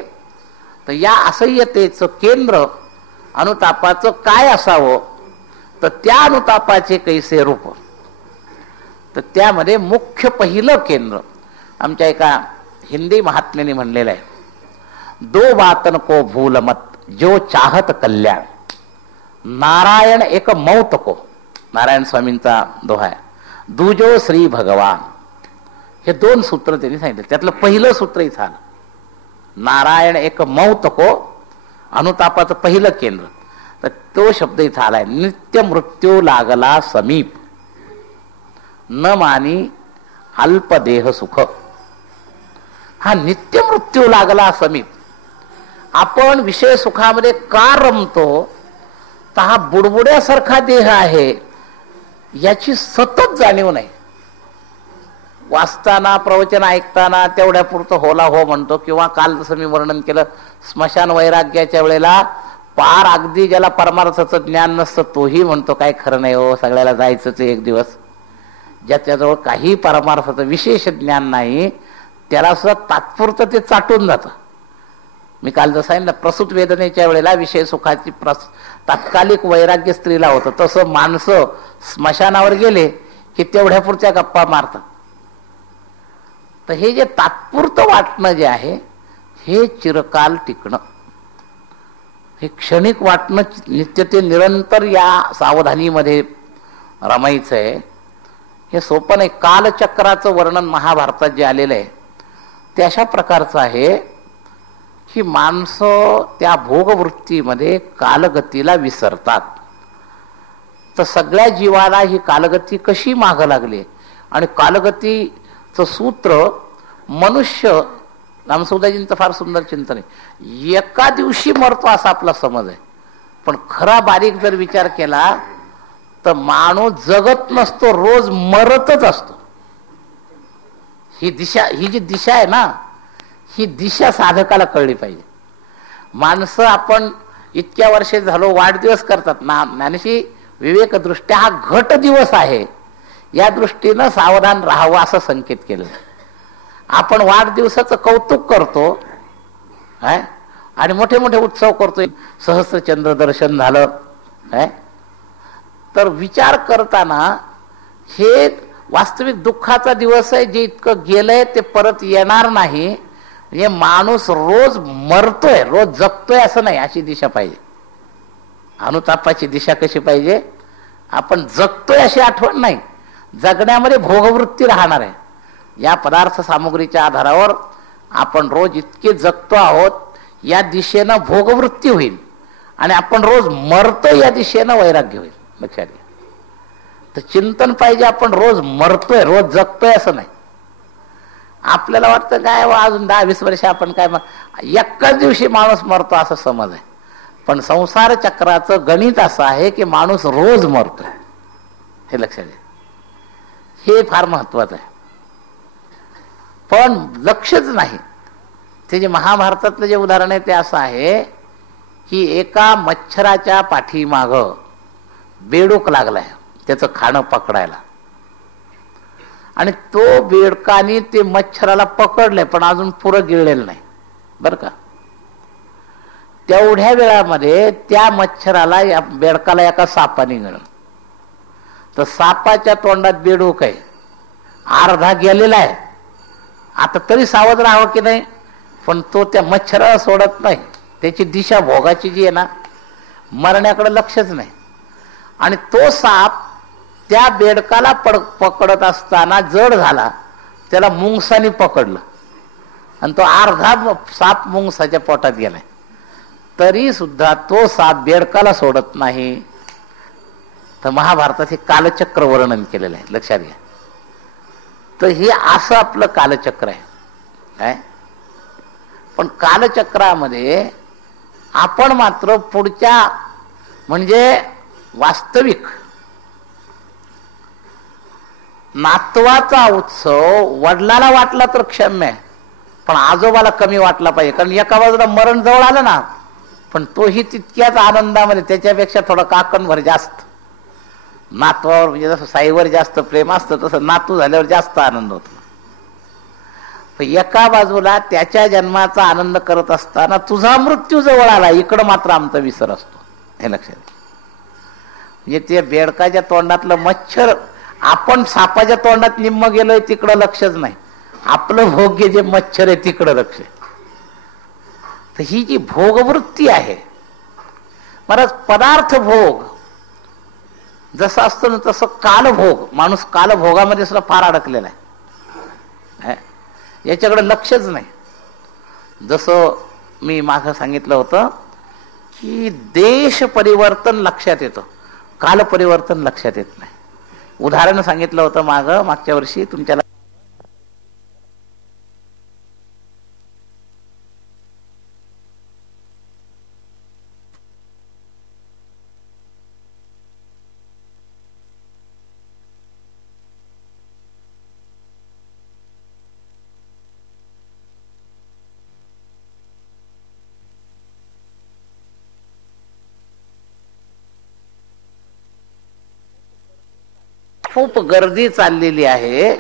तर या असह्यतेचं केंद्र अनुतापाचं काय असावं, तर त्या अनुतापाचे कैसे रूप, तर त्यामध्ये मुख्य पहिलं केंद्र आमच्या एका हिंदी महात्म्याने म्हणलेलं आहे, दो बातन को भूल मत जो चाहत कल्याण, नारायण एक मौत को, नारायण स्वामींचा दोहा आहे, दुजो श्री भगवान. हे दोन सूत्र त्यांनी सांगितले. त्यातलं पहिलं सूत्र इथं आलं, नारायण एक मौत को, अनुतापाचं पहिलं केंद्र. तर तो शब्द इथं आलाय, नित्य मृत्यू लागला समीप, न मानी अल्पदेह सुख. हा नित्य मृत्यू लागला समीप. आपण विषय सुखामध्ये का रमतो, तर हा बुडबुड्यासारखा देह आहे याची सतत जाणीव नाही. वाचताना प्रवचन ऐकताना तेवढ्या पुरतं होला हो म्हणतो, किंवा काल जसं मी वर्णन केलं स्मशान वैराग्याच्या वेळेला पार अगदी ज्याला परमार्थाचं ज्ञान नसतं तोही म्हणतो काय खरं नाही हो, सगळ्याला जायचंच एक दिवस. ज्याच्याजवळ काही परमार्थाचं विशेष ज्ञान नाही त्याला सुद्धा तात्पुरतं ते चाटून जातं. मी काल जसं आहे ना, प्रसूत वेदनेच्या वेळेला विषय सुखाची तात्कालिक वैराग्य स्त्रीला होतं, तसं माणसं स्मशानावर गेले की तेवढ्या पुरच्या गप्पा मारतात. तर हे जे तात्पुरतं वाटणं जे आहे हे चिरकाल टिकणं, हे क्षणिक वाटणं नित्य ते निरंतर या सावधानीमध्ये रमायचं आहे. हे सोपं नाही. कालचक्राचं वर्णन महाभारतात जे आलेलं आहे ते अशा प्रकारचं आहे की माणसं त्या भोगवृत्तीमध्ये कालगतीला विसरतात. तर सगळ्या जीवाला ही कालगती कशी मागं लागली, आणि कालगतीचं सूत्र मनुष्य, रामसुदाजींचं फार सुंदर चिंतन आहे, एका दिवशी मरतो असा आपला समज आहे. पण खरा बारीक जर विचार केला तर माणूस जगत नसतो, रोज मरतच असतो. ही जी दिशा आहे ना, ही दिशा साधकाला कळली पाहिजे. माणसं आपण इतक्या वर्षे झालो वाढदिवस करतात ना, ज्ञानशी विवेकदृष्ट्या हा घट दिवस आहे या दृष्टीनं सावधान राहावं असं संकेत केलं. आपण वाढदिवसाचं कौतुक करतो आणि मोठे मोठे उत्सव करतोय, सहस्त्रचंद्र दर्शन झालं. तर विचार करताना हे वास्तविक दुःखाचा दिवस आहे, जे इतकं गेलंय ते परत येणार नाही. म्हणजे माणूस रोज मरतोय, रोज जगतोय असं नाही, अशी दिशा पाहिजे. अनुतापाची दिशा कशी पाहिजे, आपण जगतोय अशी आठवण नाही, जगण्यामध्ये भोगवृत्ती राहणार आहे. या पदार्थ सामुग्रीच्या आधारावर आपण रोज इतके जगतो आहोत या दिशेनं भोगवृत्ती होईल, आणि आपण रोज मरतो या दिशेनं वैराग्य होईल. लक्षात घ्या. तर चिंतन पाहिजे, आपण रोज मरतोय रोज जगतोय असं नाही. आपल्याला वाटतं काय अजून 10-20 वर्ष आपण काय एकाच दिवशी माणूस मरतो असं समज आहे. पण संसार चक्राचं गणित असं आहे की माणूस रोज मरतोय, हे लक्षात घ्या. हे फार महत्वाचं आहे. पण लक्षच नाही. ते जे महाभारतातलं जे उदाहरण आहे ते असं आहे की एका मच्छराच्या पाठीमाग बेडूक लागलाय त्याचं खाणं पकडायला, आणि तो बेडकाने ते मच्छराला पकडलंय पण अजून पुरं गिळलेलं नाही बरं का. तेवढ्या वेळामध्ये त्या मच्छराला या बेडकाला एका सापाने गिळलं. तर सापाच्या तोंडात बेडूक आहे, अर्धा गेलेला आहे. आता तरी सावध राहावं की नाही, पण तो त्या मच्छराला सोडत नाही. त्याची दिशा भोगाची जी आहे ना, मरण्याकडे लक्षच नाही. आणि तो साप त्या बेडकाला पकडत असताना जड झाला, त्याला मुंगसाने पकडलं आणि तो अर्धा साप मुंगसाच्या पोटात गेलाय. तरी सुद्धा तो साप बेडकाला सोडत नाही. तर महाभारतात हे कालचक्र वर्णन केलेलं आहे, लक्षात घ्या. तर हे असं आपलं कालचक्र आहे काय. पण कालचक्रामध्ये आपण मात्र पुढच्या म्हणजे वास्तविक नातवाचा उत्सव वडिलाला वाटला तर क्षम्य आहे, पण आजोबाला कमी वाटला पाहिजे. कारण एका बाजूला मरण जवळ आलं ना, पण तोही तितक्याच आनंदामध्ये, त्याच्यापेक्षा थोडं काकणभर जास्त. नातवावर म्हणजे जसं साईवर जास्त प्रेम असतं तसं नातू झाल्यावर जास्त आनंद होतो. एका बाजूला त्याच्या जन्माचा आनंद करत असताना तुझा मृत्यू जवळ आला, इकडं मात्र आमचा विसर असतो. हे लक्षात. म्हणजे ते बेडकाच्या तोंडातलं मच्छर, आपण सापाच्या तोंडात निम्म गेलोय तिकडं लक्षच नाही, आपलं भोग्य जे मच्छर आहे तिकडं लक्ष. तर ही जी भोगवृत्ती आहे महाराज, पदार्थ भोग जसं असतं ना तसं कालभोग, माणूस कालभोगामध्ये सुद्धा फार अडकलेला आहे, याच्याकडे लक्षच नाही. जसं मी मागं सांगितलं होतं की देश परिवर्तन लक्षात येतं, काल परिवर्तन लक्षात येत नाही. उदाहरण सांगितलं होतं मागच्या वर्षी तुमच्या खूप गर्दी चाललेली आहे,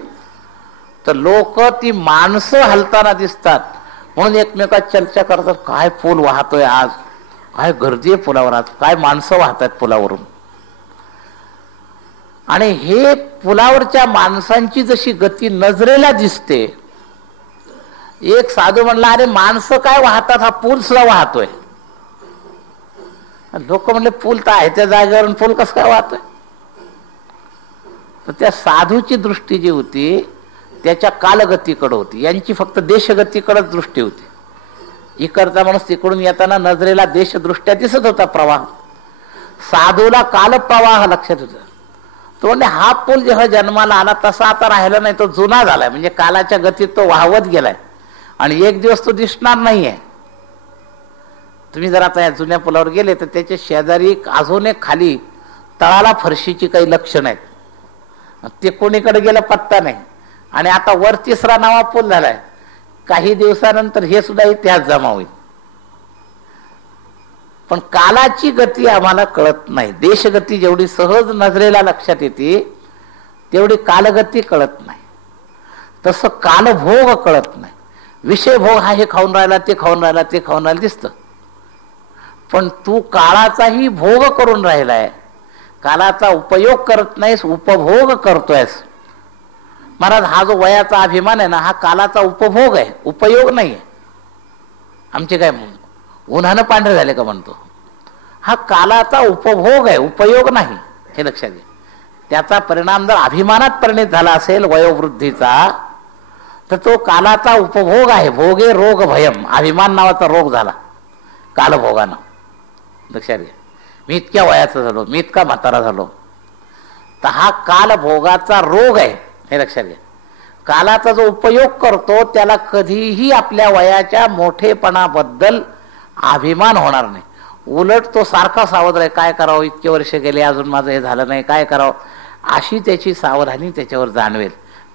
तर लोक ती माणसं हलताना दिसतात म्हणून एकमेकात चर्चा करतात, काय पूल वाहतोय आज, काय गर्दी आहे पुलावर आज, काय माणसं वाहतात पुलावरून. आणि हे पुलावरच्या माणसांची जशी गती नजरेला दिसते, एक साधू म्हणला, अरे माणसं काय वाहतात, हा पूल सुद्धा वाहतोय. लोक म्हणले, पूल तर आहे त्या जागेवर, पूल कसं काय वाहतोय. तर त्या साधूची दृष्टी जी होती त्याच्या कालगतीकडे होती, यांची फक्त देशगतीकडेच दृष्टी होती. इकडचा माणूस तिकडून येताना नजरेला देशदृष्ट्या दिसत होता प्रवाह, साधूला कालप्रवाह लक्षात होता. तो म्हणजे हा पूल जेव्हा जन्माला आला तसा आता राहिला नाही, तो जुना झालाय, म्हणजे कालाच्या गतीत तो वाहवत गेलाय आणि एक दिवस तो दिसणार नाहीये. तुम्ही जर आता या जुन्या पुलावर गेले तर त्याच्या शेजारी अजून एक खाली तळाला फरशीची काही लक्षणं आहेत, ते कोणीकडे गेलं पत्ता नाही. आणि आता वर 3रा नवा पूल झालाय, काही दिवसानंतर हे सुद्धा इतिहास जमा होईल. पण कालाची गती आम्हाला कळत नाही. देशगती जेवढी सहज नजरेला लक्षात येते तेवढी कालगती कळत नाही, तसं कालभोग कळत नाही. विषय भोग हा हे खाऊन राहिला, ते खाऊन राहिला, ते खाऊन राहिला दिसतं, पण तू काळाचाही भोग करून राहिलाय, कालाचा उपयोग करत नाहीस, उपभोग करतोयस. महाराज, हा जो वयाचा अभिमान आहे ना, हा कालाचा उपभोग आहे, उपयोग नाही आहे. आमचे काय उन्हानं पांढरे झाले का म्हणतो, हा कालाचा उपभोग आहे, उपयोग नाही, हे लक्षात घ्या. त्याचा परिणाम जर अभिमानात परिणित झाला असेल वयोवृद्धीचा, तर तो कालाचा उपभोग आहे. भोगे रोग भयम, अभिमान नावाचा रोग झाला कालभोगानं. लक्षात घ्या, मी इतक्या वयाचा झालो, मी इतका म्हातारा झालो, तर हा कालभोगाचा रोग आहे, हे लक्षात घ्या. कालाचा जो उपयोग करतो त्याला कधीही आपल्या वयाच्या मोठेपणाबद्दल अभिमान होणार नाही. उलट तो सारखा सावध राहील, काय करावं, इतके वर्ष गेले अजून माझं हे झालं नाही, काय करावं, अशी त्याची सावधानी त्याच्यावर जाणवेल.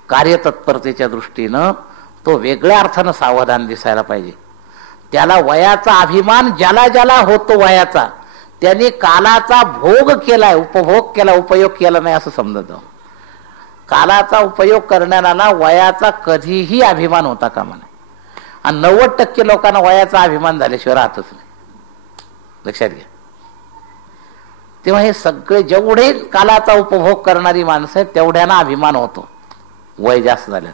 कार्यतत्परतेच्या दृष्टीनं तो वेगळ्या अर्थानं सावधान दिसायला पाहिजे. त्याला वयाचा अभिमान ज्याला ज्याला होतो वयाचा, त्याने कालाचा भोग केलाय, उपभोग केला, उपयोग केला नाही असं समजत. कालाचा उपयोग करणाऱ्याला वयाचा कधीही अभिमान होता कामा नये. आणि 90% लोकांना वयाचा अभिमान झाल्याशिवाय राहतच नाही, लक्षात घ्या. तेव्हा हे सगळे जेवढे कालाचा उपभोग करणारी माणसं आहेत तेवढ्यांना अभिमान होतो वय जास्त झाल्यात.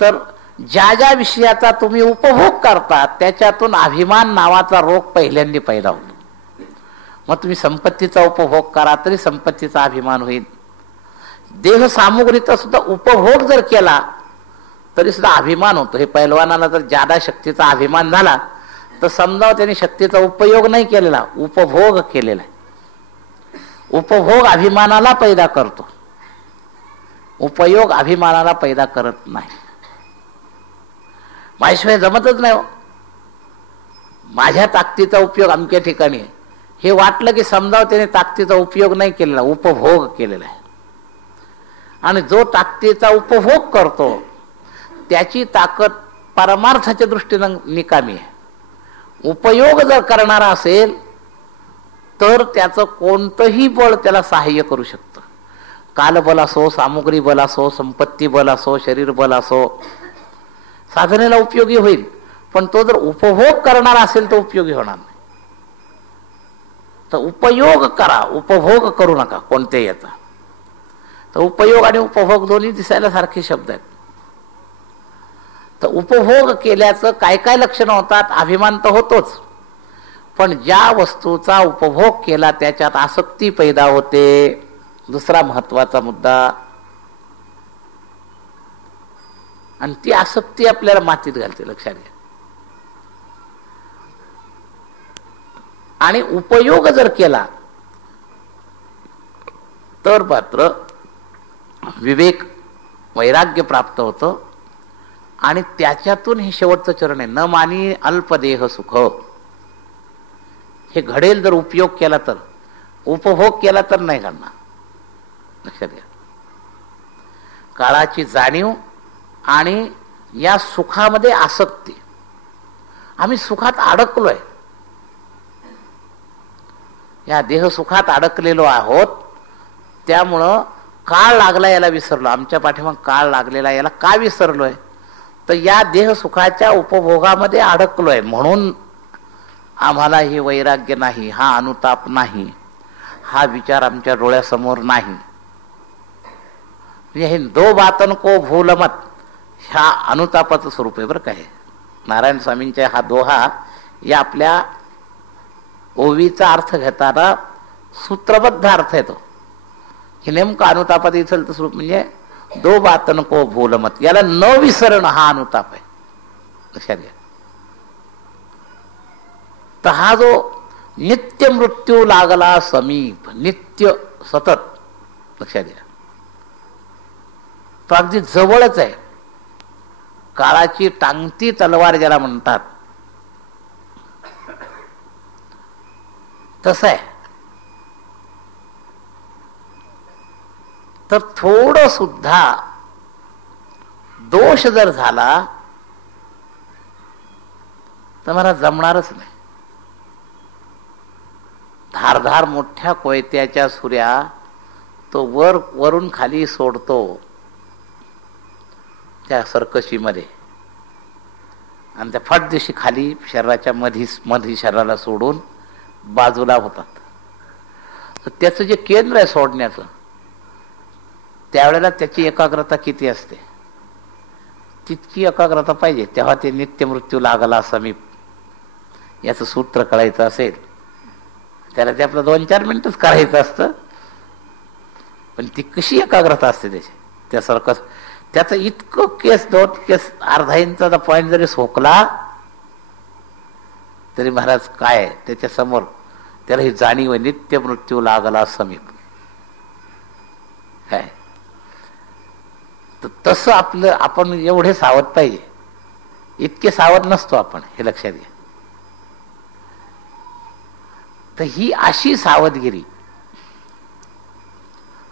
तर ज्या ज्या विषयाचा तुम्ही उपभोग करता त्याच्यातून अभिमान नावाचा रोग पहिल्यांदा पैदा होतो. मग तुम्ही संपत्तीचा उपभोग करा तरी संपत्तीचा अभिमान होईल. देह सामुग्रीचा सुद्धा उपभोग जर केला तरी सुद्धा अभिमान होतो. हे पैलवानाला जर जादा शक्तीचा अभिमान झाला तर समजावं त्यांनी शक्तीचा उपयोग नाही केलेला, उपभोग केलेला आहे. उपभोग अभिमानाला पैदा करतो, उपयोग अभिमानाला पैदा करत नाही. माझ्याशिवाय जमतच नाही. माझ्या ताकदीचा उपयोग अमक्या ठिकाणी आहे, हे वाटलं की समजावं त्याने ताकदीचा उपयोग नाही केलेला, उपभोग केलेला आहे. आणि जो ताकदीचा उपभोग करतो त्याची ताकद परमार्थाच्या दृष्टीनं निकामी आहे. उपयोग जर करणारा असेल तर त्याचं कोणतंही बळ त्याला सहाय्य करू शकतं. कालबल असो, सामुग्री बल असो, संपत्ती बल असो, शरीर बल असो, साधनेला उपयोगी होईल. पण तो जर उपभोग करणारा असेल तर उपयोगी होणार नाही. तर उपयोग करा, उपभोग करू नका कोणत्याही याचा. तर उपयोग आणि उपभोग दोन्ही दिसायला सारखे शब्द आहेत. तर उपभोग केल्याचं काय काय लक्षणं होतात? अभिमान तर होतोच, पण ज्या वस्तूचा उपभोग केला त्याच्यात आसक्ती पैदा होते. दुसरा महत्वाचा मुद्दा, आणि ती आसक्ती आपल्याला मातीत घालते, लक्षात घ्या. आणि उपयोग जर केला तर मात्र विवेक, वैराग्य प्राप्त होतं. आणि त्याच्यातून हे शेवटचं चरण आहे, न मानी अल्पदेह सुख. हे घडेल जर उपयोग केला तर, उपभोग केला तर नाही घडणार. लक्षात घ्या. काळाची जाणीव आणि या सुखामध्ये आसक्ती. आम्ही सुखात अडकलोय, या देह सुखात अडकलेलो आहोत. त्यामुळं काळ लागला याला विसरलो. आमच्या पाठीमाग काळ लागलेला याला का विसरलोय? तर या देह सुखाच्या उपभोगामध्ये अडकलोय, म्हणून आम्हाला हे वैराग्य नाही, हा अनुताप नाही, हा विचार आमच्या डोळ्यासमोर नाही. हे दो बातन को भूल मत, ह्या अनुतापाचं स्वरूप आहे बरं काय. नारायण स्वामींच्या हा दोहा या आपल्या ओवीचा अर्थ घेताना सूत्रबद्ध अर्थ येतो की नेमकं अनुतापात इथलं स्वरूप म्हणजे दो बातन को भूल मत, याला न विसरणं हा अनुताप आहे. लक्षात घ्या. तर हा जो नित्य मृत्यू लागला समीप, नित्य सतत, लक्षात घ्या, तो अगदी जवळच आहे. काळाची टांगती तलवार ज्याला म्हणतात तसं आहे. तर थोडं सुद्धा दोष जर झाला तर मला जमणारच नाही. धारधार मोठ्या कोयत्याच्या सुऱ्या तो वरून खाली सोडतो त्या सरकशीमध्ये, आणि त्या फट दिवशी खाली शरीराच्या मधी शरीराला सोडून बाजूला होतात. तर त्याचं जे केंद्र आहे सोडण्याचं, त्यावेळेला त्याची एकाग्रता किती असते? तितकी एकाग्रता पाहिजे. तेव्हा ते नित्य मृत्यू लागला समीप याचं सूत्र कळायचं असेल त्याला ते आपलं 2-4 मिनिटच करायचं असतं. पण ती कशी एकाग्रता असते त्याची, त्यासारखं त्याचं इतकं केस 2 केस अर्धा इंचाचा पॉईंट जरी सोकला तरी महाराज काय त्याच्या समोर त्याला ही जाणीव, नित्य मृत्यू लागला समीप. काय तर तसं आपलं, आपण एवढे सावध पाहिजे. इतके सावध नसतो आपण, हे लक्षात घ्या. तर ही अशी सावधगिरी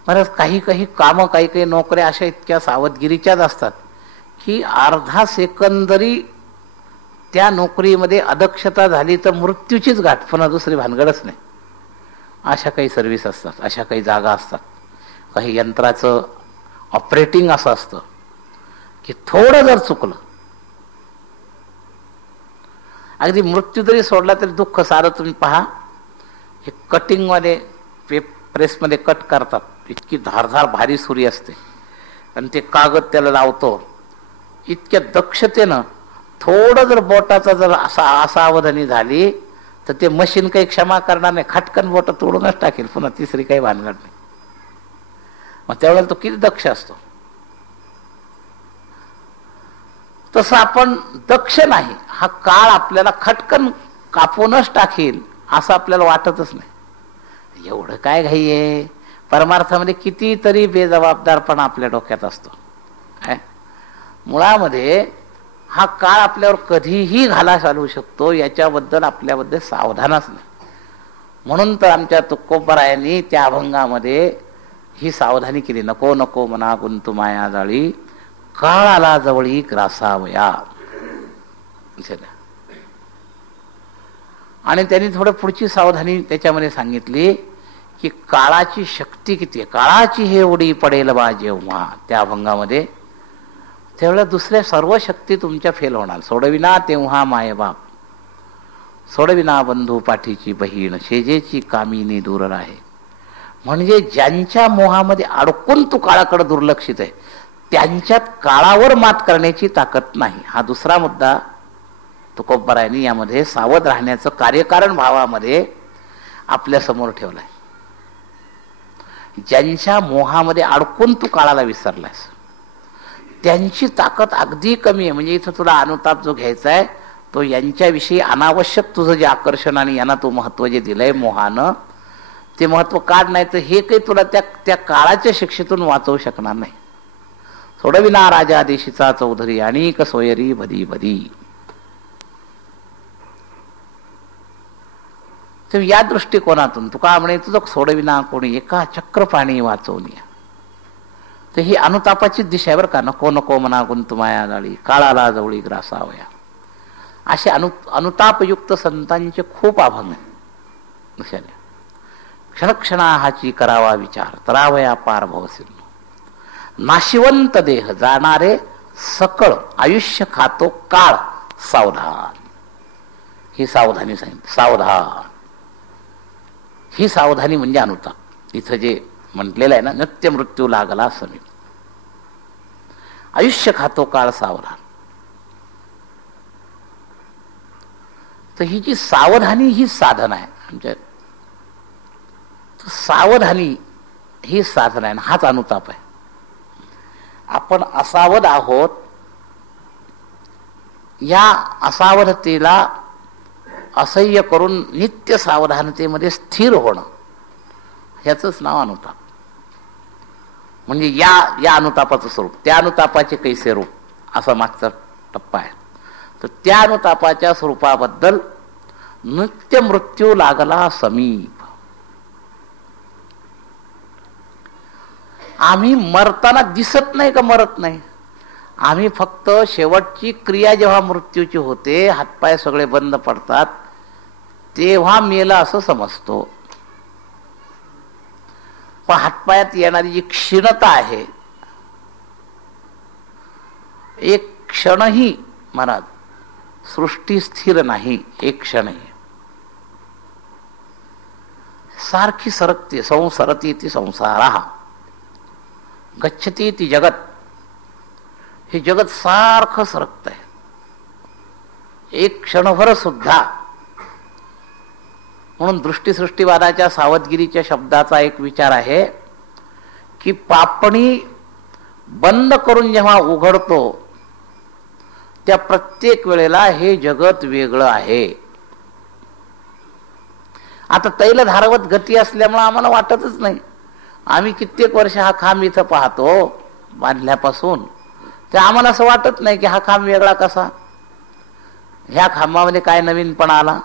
महाराज, काही काही कामं, काही काही नोकऱ्या अशा इतक्या सावधगिरीच्याच असतात की अर्धा सेकंद जरी त्या नोकरीमध्ये अदक्षता झाली तर मृत्यूचीच गाठ, पुन्हा दुसरी भानगडच नाही. अशा काही सर्व्हिस असतात, अशा काही जागा असतात. काही यंत्राचं ऑपरेटिंग असं असतं की थोडं जर चुकलं, अगदी मृत्यू जरी सोडला तरी दुःख सारं. तुम्ही पहा, हे कटिंगमध्ये प्रेसमध्ये कट करतात, इतकी धारधार भारी सुरी असते आणि ते कागद त्याला लावतो इतक्या दक्षतेनं. थोडं जर बोटाचा जर असावधानी झाली तर ते मशीन काही क्षमा करणार नाही, खटकन बोट तोडूनच टाकेल, पुन्हा तिसरी काही भानगड नाही. मग त्यावेळेला तो किती दक्ष असतो. तसं आपण दक्ष नाही. हा काळ आपल्याला खटकन कापूनच टाकेल असं आपल्याला वाटतच नाही. एवढं काय घाई आहे? परमार्थामध्ये कितीतरी बेजबाबदारपणा आपल्या डोक्यात असतो. मुळामध्ये हा काळ आपल्यावर कधीही घाला चालू शकतो, याच्याबद्दल आपल्याबद्दल सावधानच नाही. म्हणून तर आमच्या तुकोबरायांनी त्या अभंगामध्ये ही सावधानी केली, नको नको मना गुंतू माया जाळी, काळ आला जवळी ग्रासावया. आणि त्यांनी थोडं पुढची सावधानी त्याच्यामध्ये सांगितली की काळाची शक्ती किती आहे, काळाची हे उडी पडेल बा जेव्हा, त्या अभंगामध्ये त्यावेळेला दुसऱ्या सर्व शक्ती तुमच्या फेल होणार. सोडविना तेव्हा मायबाप, सोडविना बंधू पाठीची बहीण, शेजेची कामिनी दूर राहे. म्हणजे ज्यांच्या मोहामध्ये अडकून तू काळाकडे दुर्लक्षित आहे, त्यांच्यात काळावर मात करण्याची ताकद नाही. हा दुसरा मुद्दा तुकोबरायांनी यामध्ये सावध राहण्याचं कार्यकारण भावामध्ये आपल्या समोर ठेवलाय. ज्यांच्या मोहामध्ये अडकून तू काळाला विसरलायस, त्यांची ताकद अगदी कमी आहे. म्हणजे इथं तुला अनुताप जो घ्यायचा आहे तो यांच्याविषयी अनावश्यक तुझं जे आकर्षण आणि यांना तू महत्व जे दिलंय मोहानं, ते महत्व काढ, नाही तर हे काही तुला त्या काळाच्या शिक्षेतून वाचवू शकणार नाही. सोडविना राजा देशीचा चौधरी, अनेक सोयरी भदी भदी. तर या दृष्टिकोनातून तुका म्हणे तुझं सोडविना कोणी एका चक्र पाणी वाचवणी. तर ही अनुतापाची दिशा आहे बरं का. नको नको मना गुंतू माया जाळी, काळाला जवळी ग्रासावया. असे अनुतापयुक्त संतांचे खूप अभंग आहेत. क्षणक्षणा हाची करावा विचार, तरावया पार भवसिंधू. नाशिवंत देह जाणारे सकळ, आयुष्य खातो काळ, सावधान. ही सावधानी सांगितली, सावधान. ही सावधानी म्हणजे अनुताप. इथं जे म्हटलेलं आहे ना, नित्य मृत्यू लागला समीप, आयुष्य खातो काळ, सावधान. तर ही जी सावधानी ही साधन आहे आमच्या. सावधानी ही साधन आहे, हाच अनुताप आहे. आपण असावध आहोत, या असावधतेला असह्य करून नित्य सावधानतेमध्ये स्थिर होणं, ह्याचंच नाव अनुताप. म्हणजे या अनुतापाचं स्वरूप, त्या अनुतापाचे कैसे रूप, असा मागचा टप्पा आहे. तर त्या अनुतापाच्या स्वरूपाबद्दल नित्य मृत्यू लागला समीप. आम्ही मरताना दिसत नाही का मरत नाही, आम्ही फक्त शेवटची क्रिया जेव्हा मृत्यूची होते, हातपाय सगळे बंद पडतात, तेव्हा मेला असं समजतो. पण हातपायात येणारी जी क्षीणता आहे, एक क्षणही महाराज सृष्टी स्थिर नाही, एक क्षणही सारखी सरकते. संसरती ती संसारा, गच्छती ती जगत. हे जगत सारखं सरकत आहे, एक क्षणभर सुद्धा. म्हणून दृष्टीसृष्टीवादाच्या सावधगिरीच्या शब्दाचा एक विचार आहे की पापणी बंद करून जेव्हा उघडतो, त्या प्रत्येक वेळेला हे जगत वेगळं आहे. आता तैलधारवत गती असल्यामुळे आम्हाला वाटतच नाही. आम्ही कित्येक वर्ष हा खांब इथं पाहतो बांधल्यापासून, ते आम्हाला असं वाटत नाही की हा खांब वेगळा कसा, ह्या खांबामध्ये काय नवीनपणा आला.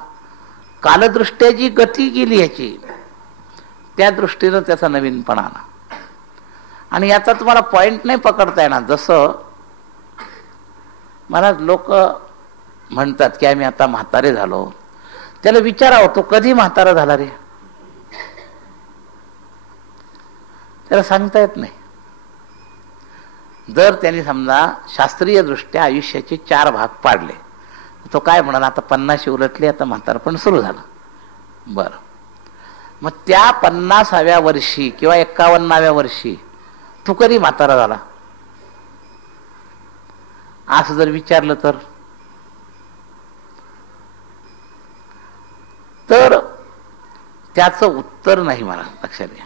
कालदृष्ट्या जी गती गेली ह्याची, त्या दृष्टीनं त्याचा नवीनपणा आला. आणि याचा तुम्हाला पॉइंट नाही पकडता येणार. जसं मला लोक म्हणतात की आम्ही आता म्हातारे झालो, त्याला विचारावं तो कधी म्हातारा झाला रे, त्याला सांगता येत नाही. जर त्यांनी समजा शास्त्रीय दृष्ट्या आयुष्याचे 4 भाग पाडले, तो काय म्हणाला, आता 50 उलटली, आता म्हातारपण सुरू झालं. बरं, मग त्या 50व्या वर्षी किंवा 51व्या वर्षी तू कधी म्हातारा झाला असं जर विचारलं तर त्याचं उत्तर नाही. मला लक्षात घ्या,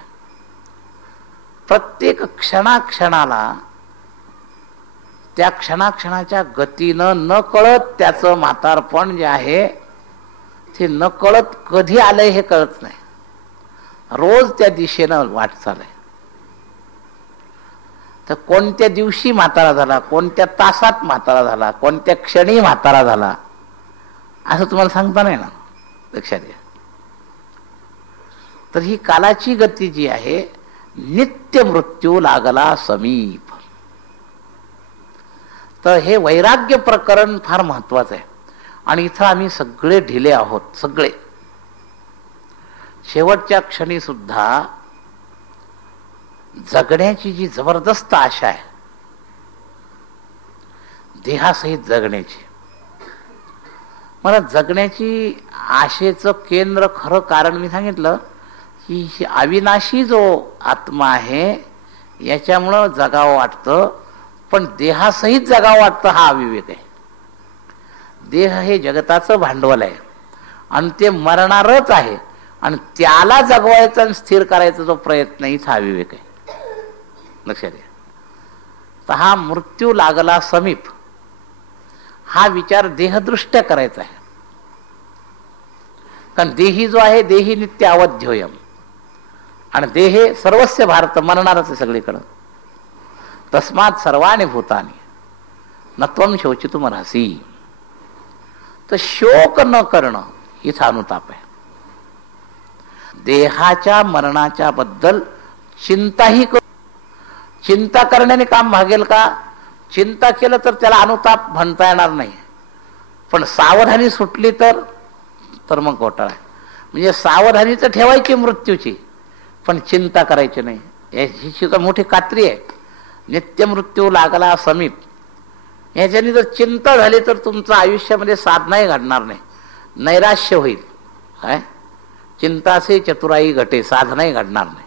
प्रत्येक क्षणाक्षणाला त्या क्षणाक्षणाच्या गतीनं न कळत त्याचं म्हातारपण जे आहे ते न कळत कधी आलंय हे कळत नाही. रोज त्या दिशेनं वाटचाल आहे. तर कोणत्या दिवशी म्हातारा झाला, कोणत्या तासात म्हातारा झाला, कोणत्या क्षणी म्हातारा झाला असं तुम्हाला सांगता नाही ना. लक्षात घ्या. तर ही कालाची गती जी आहे, नित्य मृत्यू लागला समीप. तर हे वैराग्य प्रकरण फार महत्वाचं आहे. आणि इथं आम्ही सगळे ढिले आहोत. सगळे शेवटच्या क्षणी सुद्धा जगण्याची जी जबरदस्त आशा आहे, देहासहित जगण्याची, मला जगण्याची आशेचं केंद्र खरं कारण मी सांगितलं की अविनाशी जो आत्मा आहे याच्यामुळं जगावं वाटतं, पण देहासहित जगावं वाटतं हा अविवेक आहे. देह हे जगताचं भांडवल आहे आणि ते मरणारच आहे, आणि त्याला जगवायचा आणि स्थिर करायचा जो प्रयत्न हीच हा अविवेक आहे. लक्षात घ्या. तर हा मृत्यू लागला समीप हा विचार देहदृष्ट्या करायचा आहे. कारण देही जो आहे, देही नित्य अवध्ययम, आणि देहे सर्वस्व भारत मरणारच आहे सगळीकडं. तस्मात सर्वाणि भूतानि न त्वं शोचितुमर्हसि. तर शोक न करणं इथं अनुताप आहे. देहाच्या मरणाच्या बद्दल चिंताही चिंता करण्याने काम भागेल का? चिंता केलं तर त्याला अनुताप म्हणता येणार नाही. पण सावधानी सुटली तर मग घोटाळा आहे. म्हणजे सावधानी तर ठेवायची मृत्यूची, पण चिंता करायची नाही. याची तर मोठी खात्री आहे. नित्य मृत्यू लागला समीप याच्याने जर चिंता झाली तर तुमचं आयुष्यामध्ये साधनाही घडणार नाही, नैराश्य होईल. काय चिंतासे चतुराई घटे, साधनाही घडणार नाही.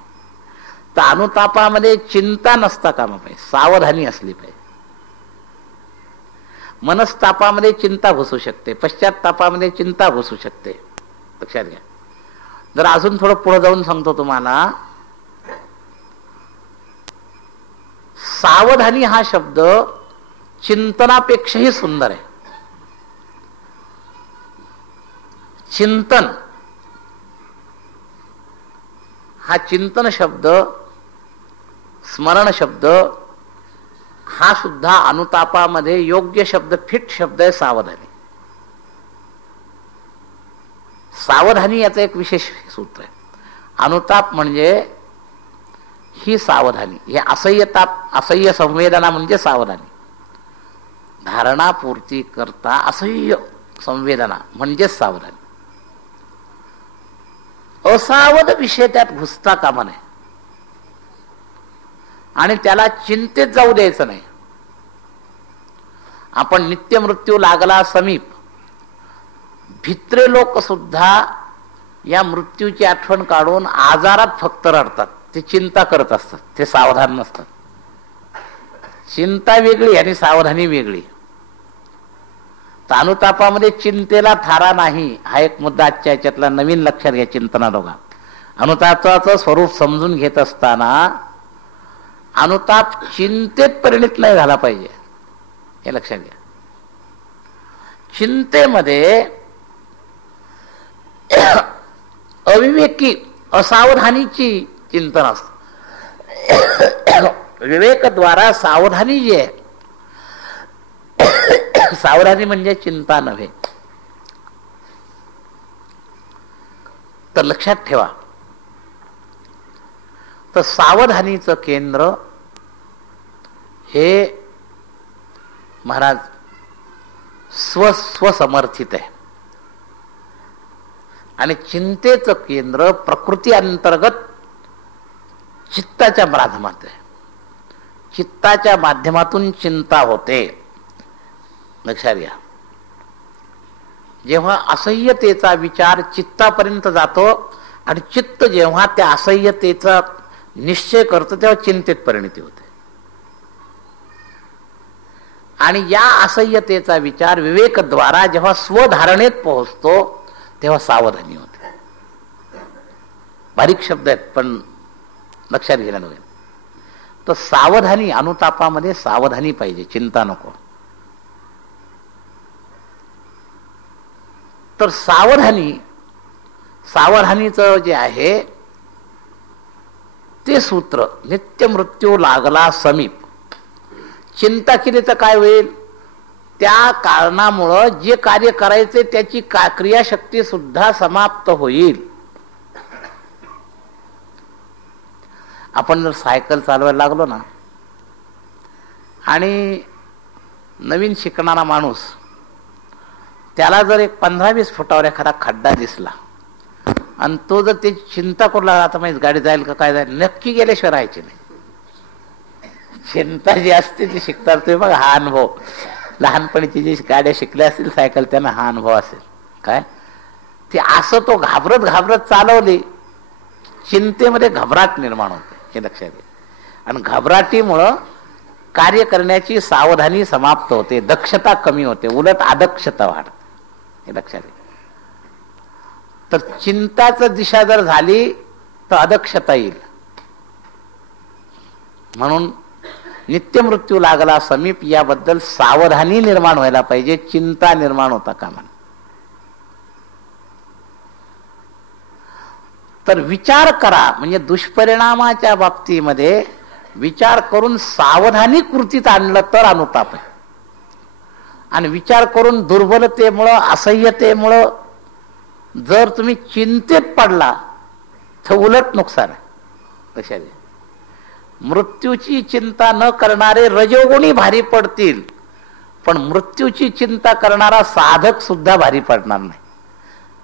तर अनुतापामध्ये चिंता नसता कामा पाहिजे, सावधानी असली पाहिजे. मनस्तापामध्ये चिंता घुसू शकते, पश्चात्तापामध्ये चिंता घुसू शकते. लक्षात घ्या. जर अजून थोडं पुढे जाऊन सांगतो तुम्हाला, सावधानी हा शब्द चिंतनापेक्षाही सुंदर आहे. चिंतन हा चिंतन शब्द, स्मरण शब्द हा सुद्धा अनुतापामध्ये योग्य शब्द, फिट शब्द आहे सावधानी. सावधानी याचं एक विशेष सूत्र आहे. अनुताप म्हणजे ही सावधानी, हे असह्यताप, असह्य संवेदना म्हणजे सावधानी. धारणापूर्ती करता असह्य संवेदना म्हणजेच सावधानी. असावध विषय त्यात घुसता कामा नये आणि त्याला चिंतेत जाऊ द्यायचं नाही. आपण नित्य मृत्यू लागला समीप, भित्रे लोक सुद्धा या मृत्यूची आठवण काढून आजारात फक्त रडतात. ते चिंता करत असतात, ते सावधान नसतात. चिंता वेगळी आणि सावधानी वेगळी. अनुतापामध्ये चिंतेला थारा नाही, हा एक मुद्दा आजच्या याच्यातला नवीन लक्षात घ्या. चिंतनालोगा अनुतापाचं स्वरूप समजून घेत असताना अनुताप चिंतेत परिणित नाही झाला पाहिजे, हे लक्षात घ्या. चिंतेमध्ये अविवेकी असावधानीची चिंतन असतं. विवेकद्वारा सावधानी जी आहे, सावधानी म्हणजे चिंता नव्हे. तर लक्षात ठेवा, तर सावधानीचं केंद्र हे महाराज स्वसमर्थित आहे आणि चिंतेचं केंद्र प्रकृती अंतर्गत चित्ताच्या माध्यमात आहे. चित्ताच्या माध्यमातून चिंता होते. लक्षात घ्या. जेव्हा असह्यतेचा विचार चित्तापर्यंत जातो आणि चित्त जेव्हा त्या असह्यतेचा निश्चय करतो तेव्हा चिंतेत परिणती होते. आणि या असह्यतेचा विचार विवेकद्वारा जेव्हा स्वधारणेत पोहोचतो तेव्हा सावधानी होते. बारीक शब्द आहेत पण लक्षात घ्यायला नव्हे. तर सावधानी, अनुतापामध्ये सावधानी पाहिजे, चिंता नको. तर सावधानीचं जे आहे ते सूत्र नित्य मृत्यू लागला समीप, चिंता केली तर काय होईल? त्या कारणामुळं जे कार्य करायचे त्याची क्रियाशक्ती सुद्धा समाप्त होईल. आपण जर सायकल चालवायला लागलो ना, आणि नवीन शिकणारा माणूस, त्याला जर एक 15-20 फुटावर एखादा खड्डा दिसला आणि तो जर त्याची चिंता करू लागला, आता माहिती गाडी जाईल का काय जाईल, नक्की गेल्याशिवाय राहायची नाही. चिंता जी असते ती शिकतात. तुम्ही बघा, हा अनुभव लहानपणीची जी गाड्या शिकल्या असतील सायकल, त्यांना हा अनुभव असेल. काय ते असं तो घाबरत घाबरत चालवली, चिंतेमध्ये घबराट निर्माण होते, हे लक्षात घ्या. आणि घबराटीमुळं कार्य करण्याची सावधानी समाप्त होते, दक्षता कमी होते, उलट अदक्षता वाढते, हे लक्षात घ्या. तर चिंताच दिशा जर झाली तर अदक्षता येईल. म्हणून नित्य मृत्यू लागला समीप याबद्दल सावधानी निर्माण व्हायला पाहिजे, चिंता निर्माण होता कामा नये. तर विचार करा, म्हणजे दुष्परिणामाच्या बाबतीमध्ये विचार करून सावधानी कृतीत आणलं तर अनुताप आहे. आणि विचार करून दुर्बलतेमुळं, असह्यतेमुळं जर तुम्ही चिंतेत पडला तर उलट नुकसान आहे. लक्षात घ्या. मृत्यूची चिंता न करणारे रजोगुणी भारी पडतील, पण मृत्यूची चिंता करणारा साधक सुद्धा भारी पडणार नाही.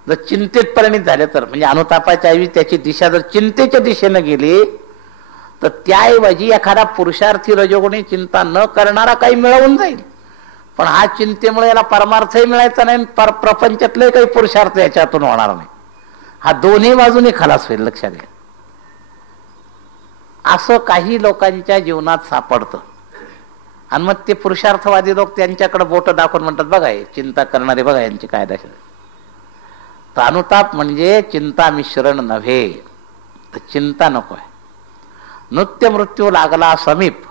जर चिंतेत परिणित झाले तर, म्हणजे अनुतापाच्या ऐवजी त्याची दिशा जर चिंतेच्या दिशेनं गेली तर त्याऐवजी एखादा पुरुषार्थी रजोगुणी चिंता न करणारा काही मिळवून जाईल. पण हा चिंतेमुळे याला परमार्थही मिळायचा नाही, प्रपंचातले काही पुरुषार्थ याच्यातून होणार नाही. हा दोन्ही बाजूने खलास होईल. लक्षात घ्या. असं काही लोकांच्या जीवनात सापडतं. आणि मग ते पुरुषार्थवादी लोक त्यांच्याकडे बोट दाखवून म्हणतात, बघा चिंता करणारे, बघा यांची काय दशा. तर अनुताप म्हणजे चिंता मिश्रण नव्हे, तर चिंता नको आहे. नित्य मृत्यू लागला समीप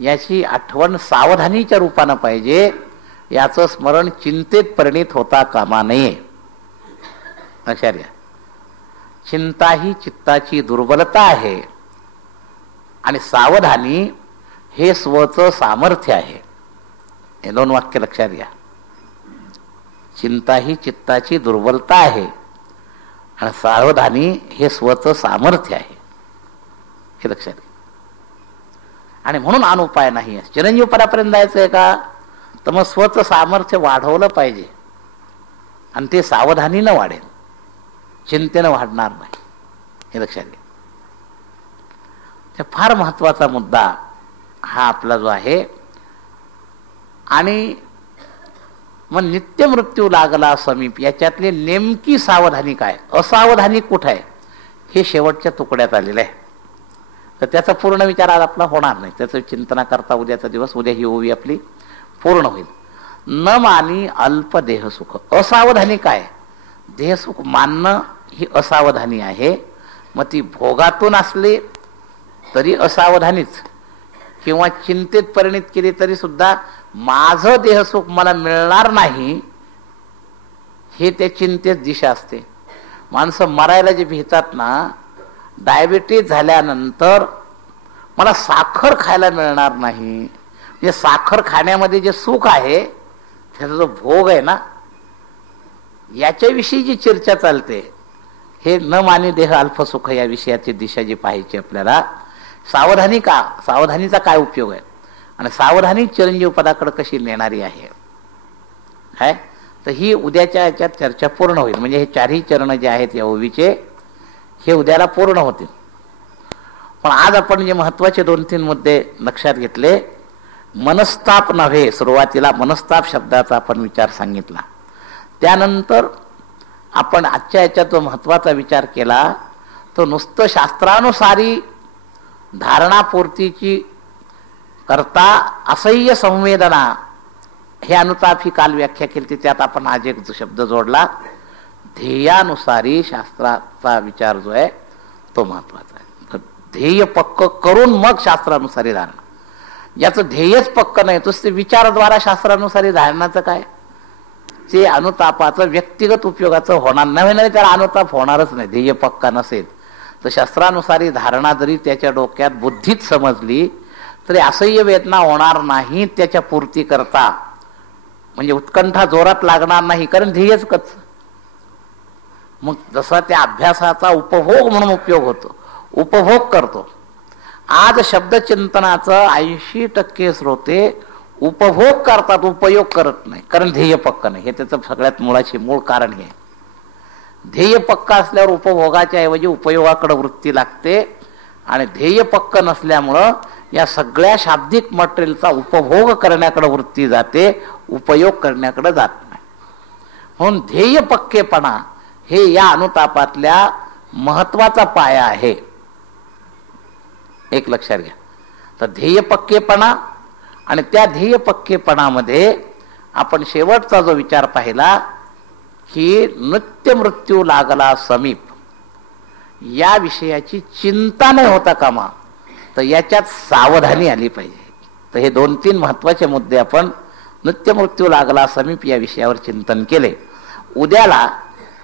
याची आठवण सावधानीच्या रूपानं पाहिजे. याचं स्मरण चिंतेत परिणित होता कामा नये. लक्षात घ्या. चिंता ही चित्ताची दुर्बलता आहे आणि सावधानी हे स्वचं सामर्थ्य आहे. हे दोन वाक्य लक्षात घ्या. चिंता ही चित्ताची दुर्बलता आहे आणि सावधानी हे स्वचं सामर्थ्य आहे, हे लक्षात घ्या. आणि म्हणून अनुपाय नाही. चिरंजीव पदापर्यंत जायचं आहे का, तर मग स्वचं सामर्थ्य वाढवलं पाहिजे आणि ते सावधानीनं वाढेल, चिंतेनं वाढणार नाही, हे लक्षात घ्या. फार महत्वाचा मुद्दा हा आपला जो आहे. आणि मग नित्य मृत्यू लागला समीप याच्यातली नेमकी सावधानी काय, असावधानी कुठं आहे, हे शेवटच्या तुकड्यात आलेलं आहे. तर त्याचा पूर्ण विचार आज आपला होणार नाही. त्याचं चिंतना करता उद्याचा दिवस, उद्या ही ओवी आपली पूर्ण होईल. न मानी अल्प देहसुख. असावधानी काय, देहसुख मानणं ही असावधानी आहे. मग ती भोगातून असली तरी असावधानीच, किंवा चिंतेत परिणित केली तरी सुद्धा माझं देहसुख मला मिळणार नाही, हे त्या चिंतेत दिशा असते. माणसं मरायला जे भीतात ना, डायबिटीज झाल्यानंतर मला साखर खायला मिळणार नाही, म्हणजे साखर खाण्यामध्ये जे सुख आहे त्याचा जो भोग आहे ना, याच्याविषयी जी चर्चा चालते, हे न मानी देह अल्पसुख या विषयाची दिशा जी पाहायची आपल्याला. सावधानी का, सावधानीचा काय उपयोग आहे आणि सावधानी चिरंजीव पदाकडे कशी नेणारी आहे, काय तर ही उद्याच्या याच्यात चर्चा पूर्ण होईल. म्हणजे हे चारही चरण जे आहेत या ओवीचे, हे उद्याला पूर्ण होतील. पण आज आपण जे महत्वाचे 2-3 मुद्दे लक्षात घेतले. मनस्ताप नव्हे, सुरुवातीला मनस्ताप शब्दाचा आपण विचार सांगितला. त्यानंतर आपण आजच्या याच्यात जो महत्वाचा विचार केला तो नुसतं शास्त्रानुसारी धारणापूर्तीची करता असह्य संवेदना, हे अनुताप ही काल व्याख्या केली. त्यात आपण आज एक शब्द जोडला, ध्येयानुसारी शास्त्राचा विचार जो आहे तो महत्वाचा आहे. ध्येय पक्क करून मग शास्त्रानुसारी धारणा. ज्याचं ध्येयच पक्क नाही, तसं विचाराद्वारा शास्त्रानुसारी धारणाचं काय, ते अनुतापाचं व्यक्तिगत उपयोगाचं होणार नाही, त्याला अनुताप होणारच नाही. ध्येय पक्का नसेल तर शास्त्रानुसारी धारणा जरी त्याच्या डोक्यात बुद्धीत समजली तरी असह्य वेदना होणार नाही त्याच्या पूर्ती करता, म्हणजे उत्कंठा जोरात लागणार नाही, कारण ध्येयच कच. मग जसा त्या अभ्यासाचा उपभोग म्हणून उपयोग होतो, उपभोग करतो. आज शब्दचिंतनाचं 80% श्रोते उपभोग करतात, उपयोग करत नाही, कारण ध्येय पक्क नाही. हे त्याचं सगळ्यात मूळ कारण हे. ध्येय पक्का असल्यावर उपभोगाच्या ऐवजी उपयोगाकडे वृत्ती लागते, आणि ध्येय पक्क नसल्यामुळं या सगळ्या शाब्दिक मटेरियलचा उपभोग करण्याकडे वृत्ती जाते, उपयोग करण्याकडे जात नाही. म्हणून ध्येय पक्केपणा हे या अनुतापातल्या महत्वाचा पाया आहे, एक लक्षात घ्या. तर ध्येय पक्केपणा, आणि त्या ध्येय पक्केपणामध्ये आपण शेवटचा जो विचार पाहिला की नित्य मृत्यू लागला समीप, या विषयाची चिंता नाही होता कामा, तर याच्यात सावधानी आली पाहिजे. तर हे 2-3 महत्वाचे मुद्दे आपण नित्य मृत्यू लागला समीप या विषयावर चिंतन केले. उद्याला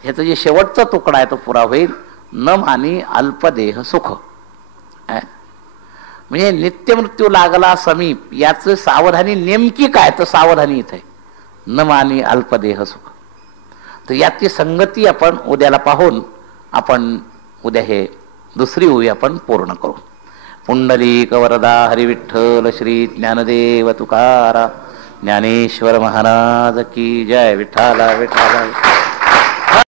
ह्याचं जे शेवटचा तुकडा आहे तो पुरा होईल, न मानी अल्पदेह सुख. म्हणजे नित्य मृत्यू लागला समीप याच सावधानी नेमकी काय, तर सावधानी इथे न मानी अल्पदेह सुख. तर याची संगती आपण उद्याला पाहून आपण उद्या हे दुसरी ओवी आपण पूर्ण करू. पुंडलिक वरदा हरी विठ्ठल श्री ज्ञानदेव तुकाराम ज्ञानेश्वर महाराज की जय. विठ्ठला विठ्ठला.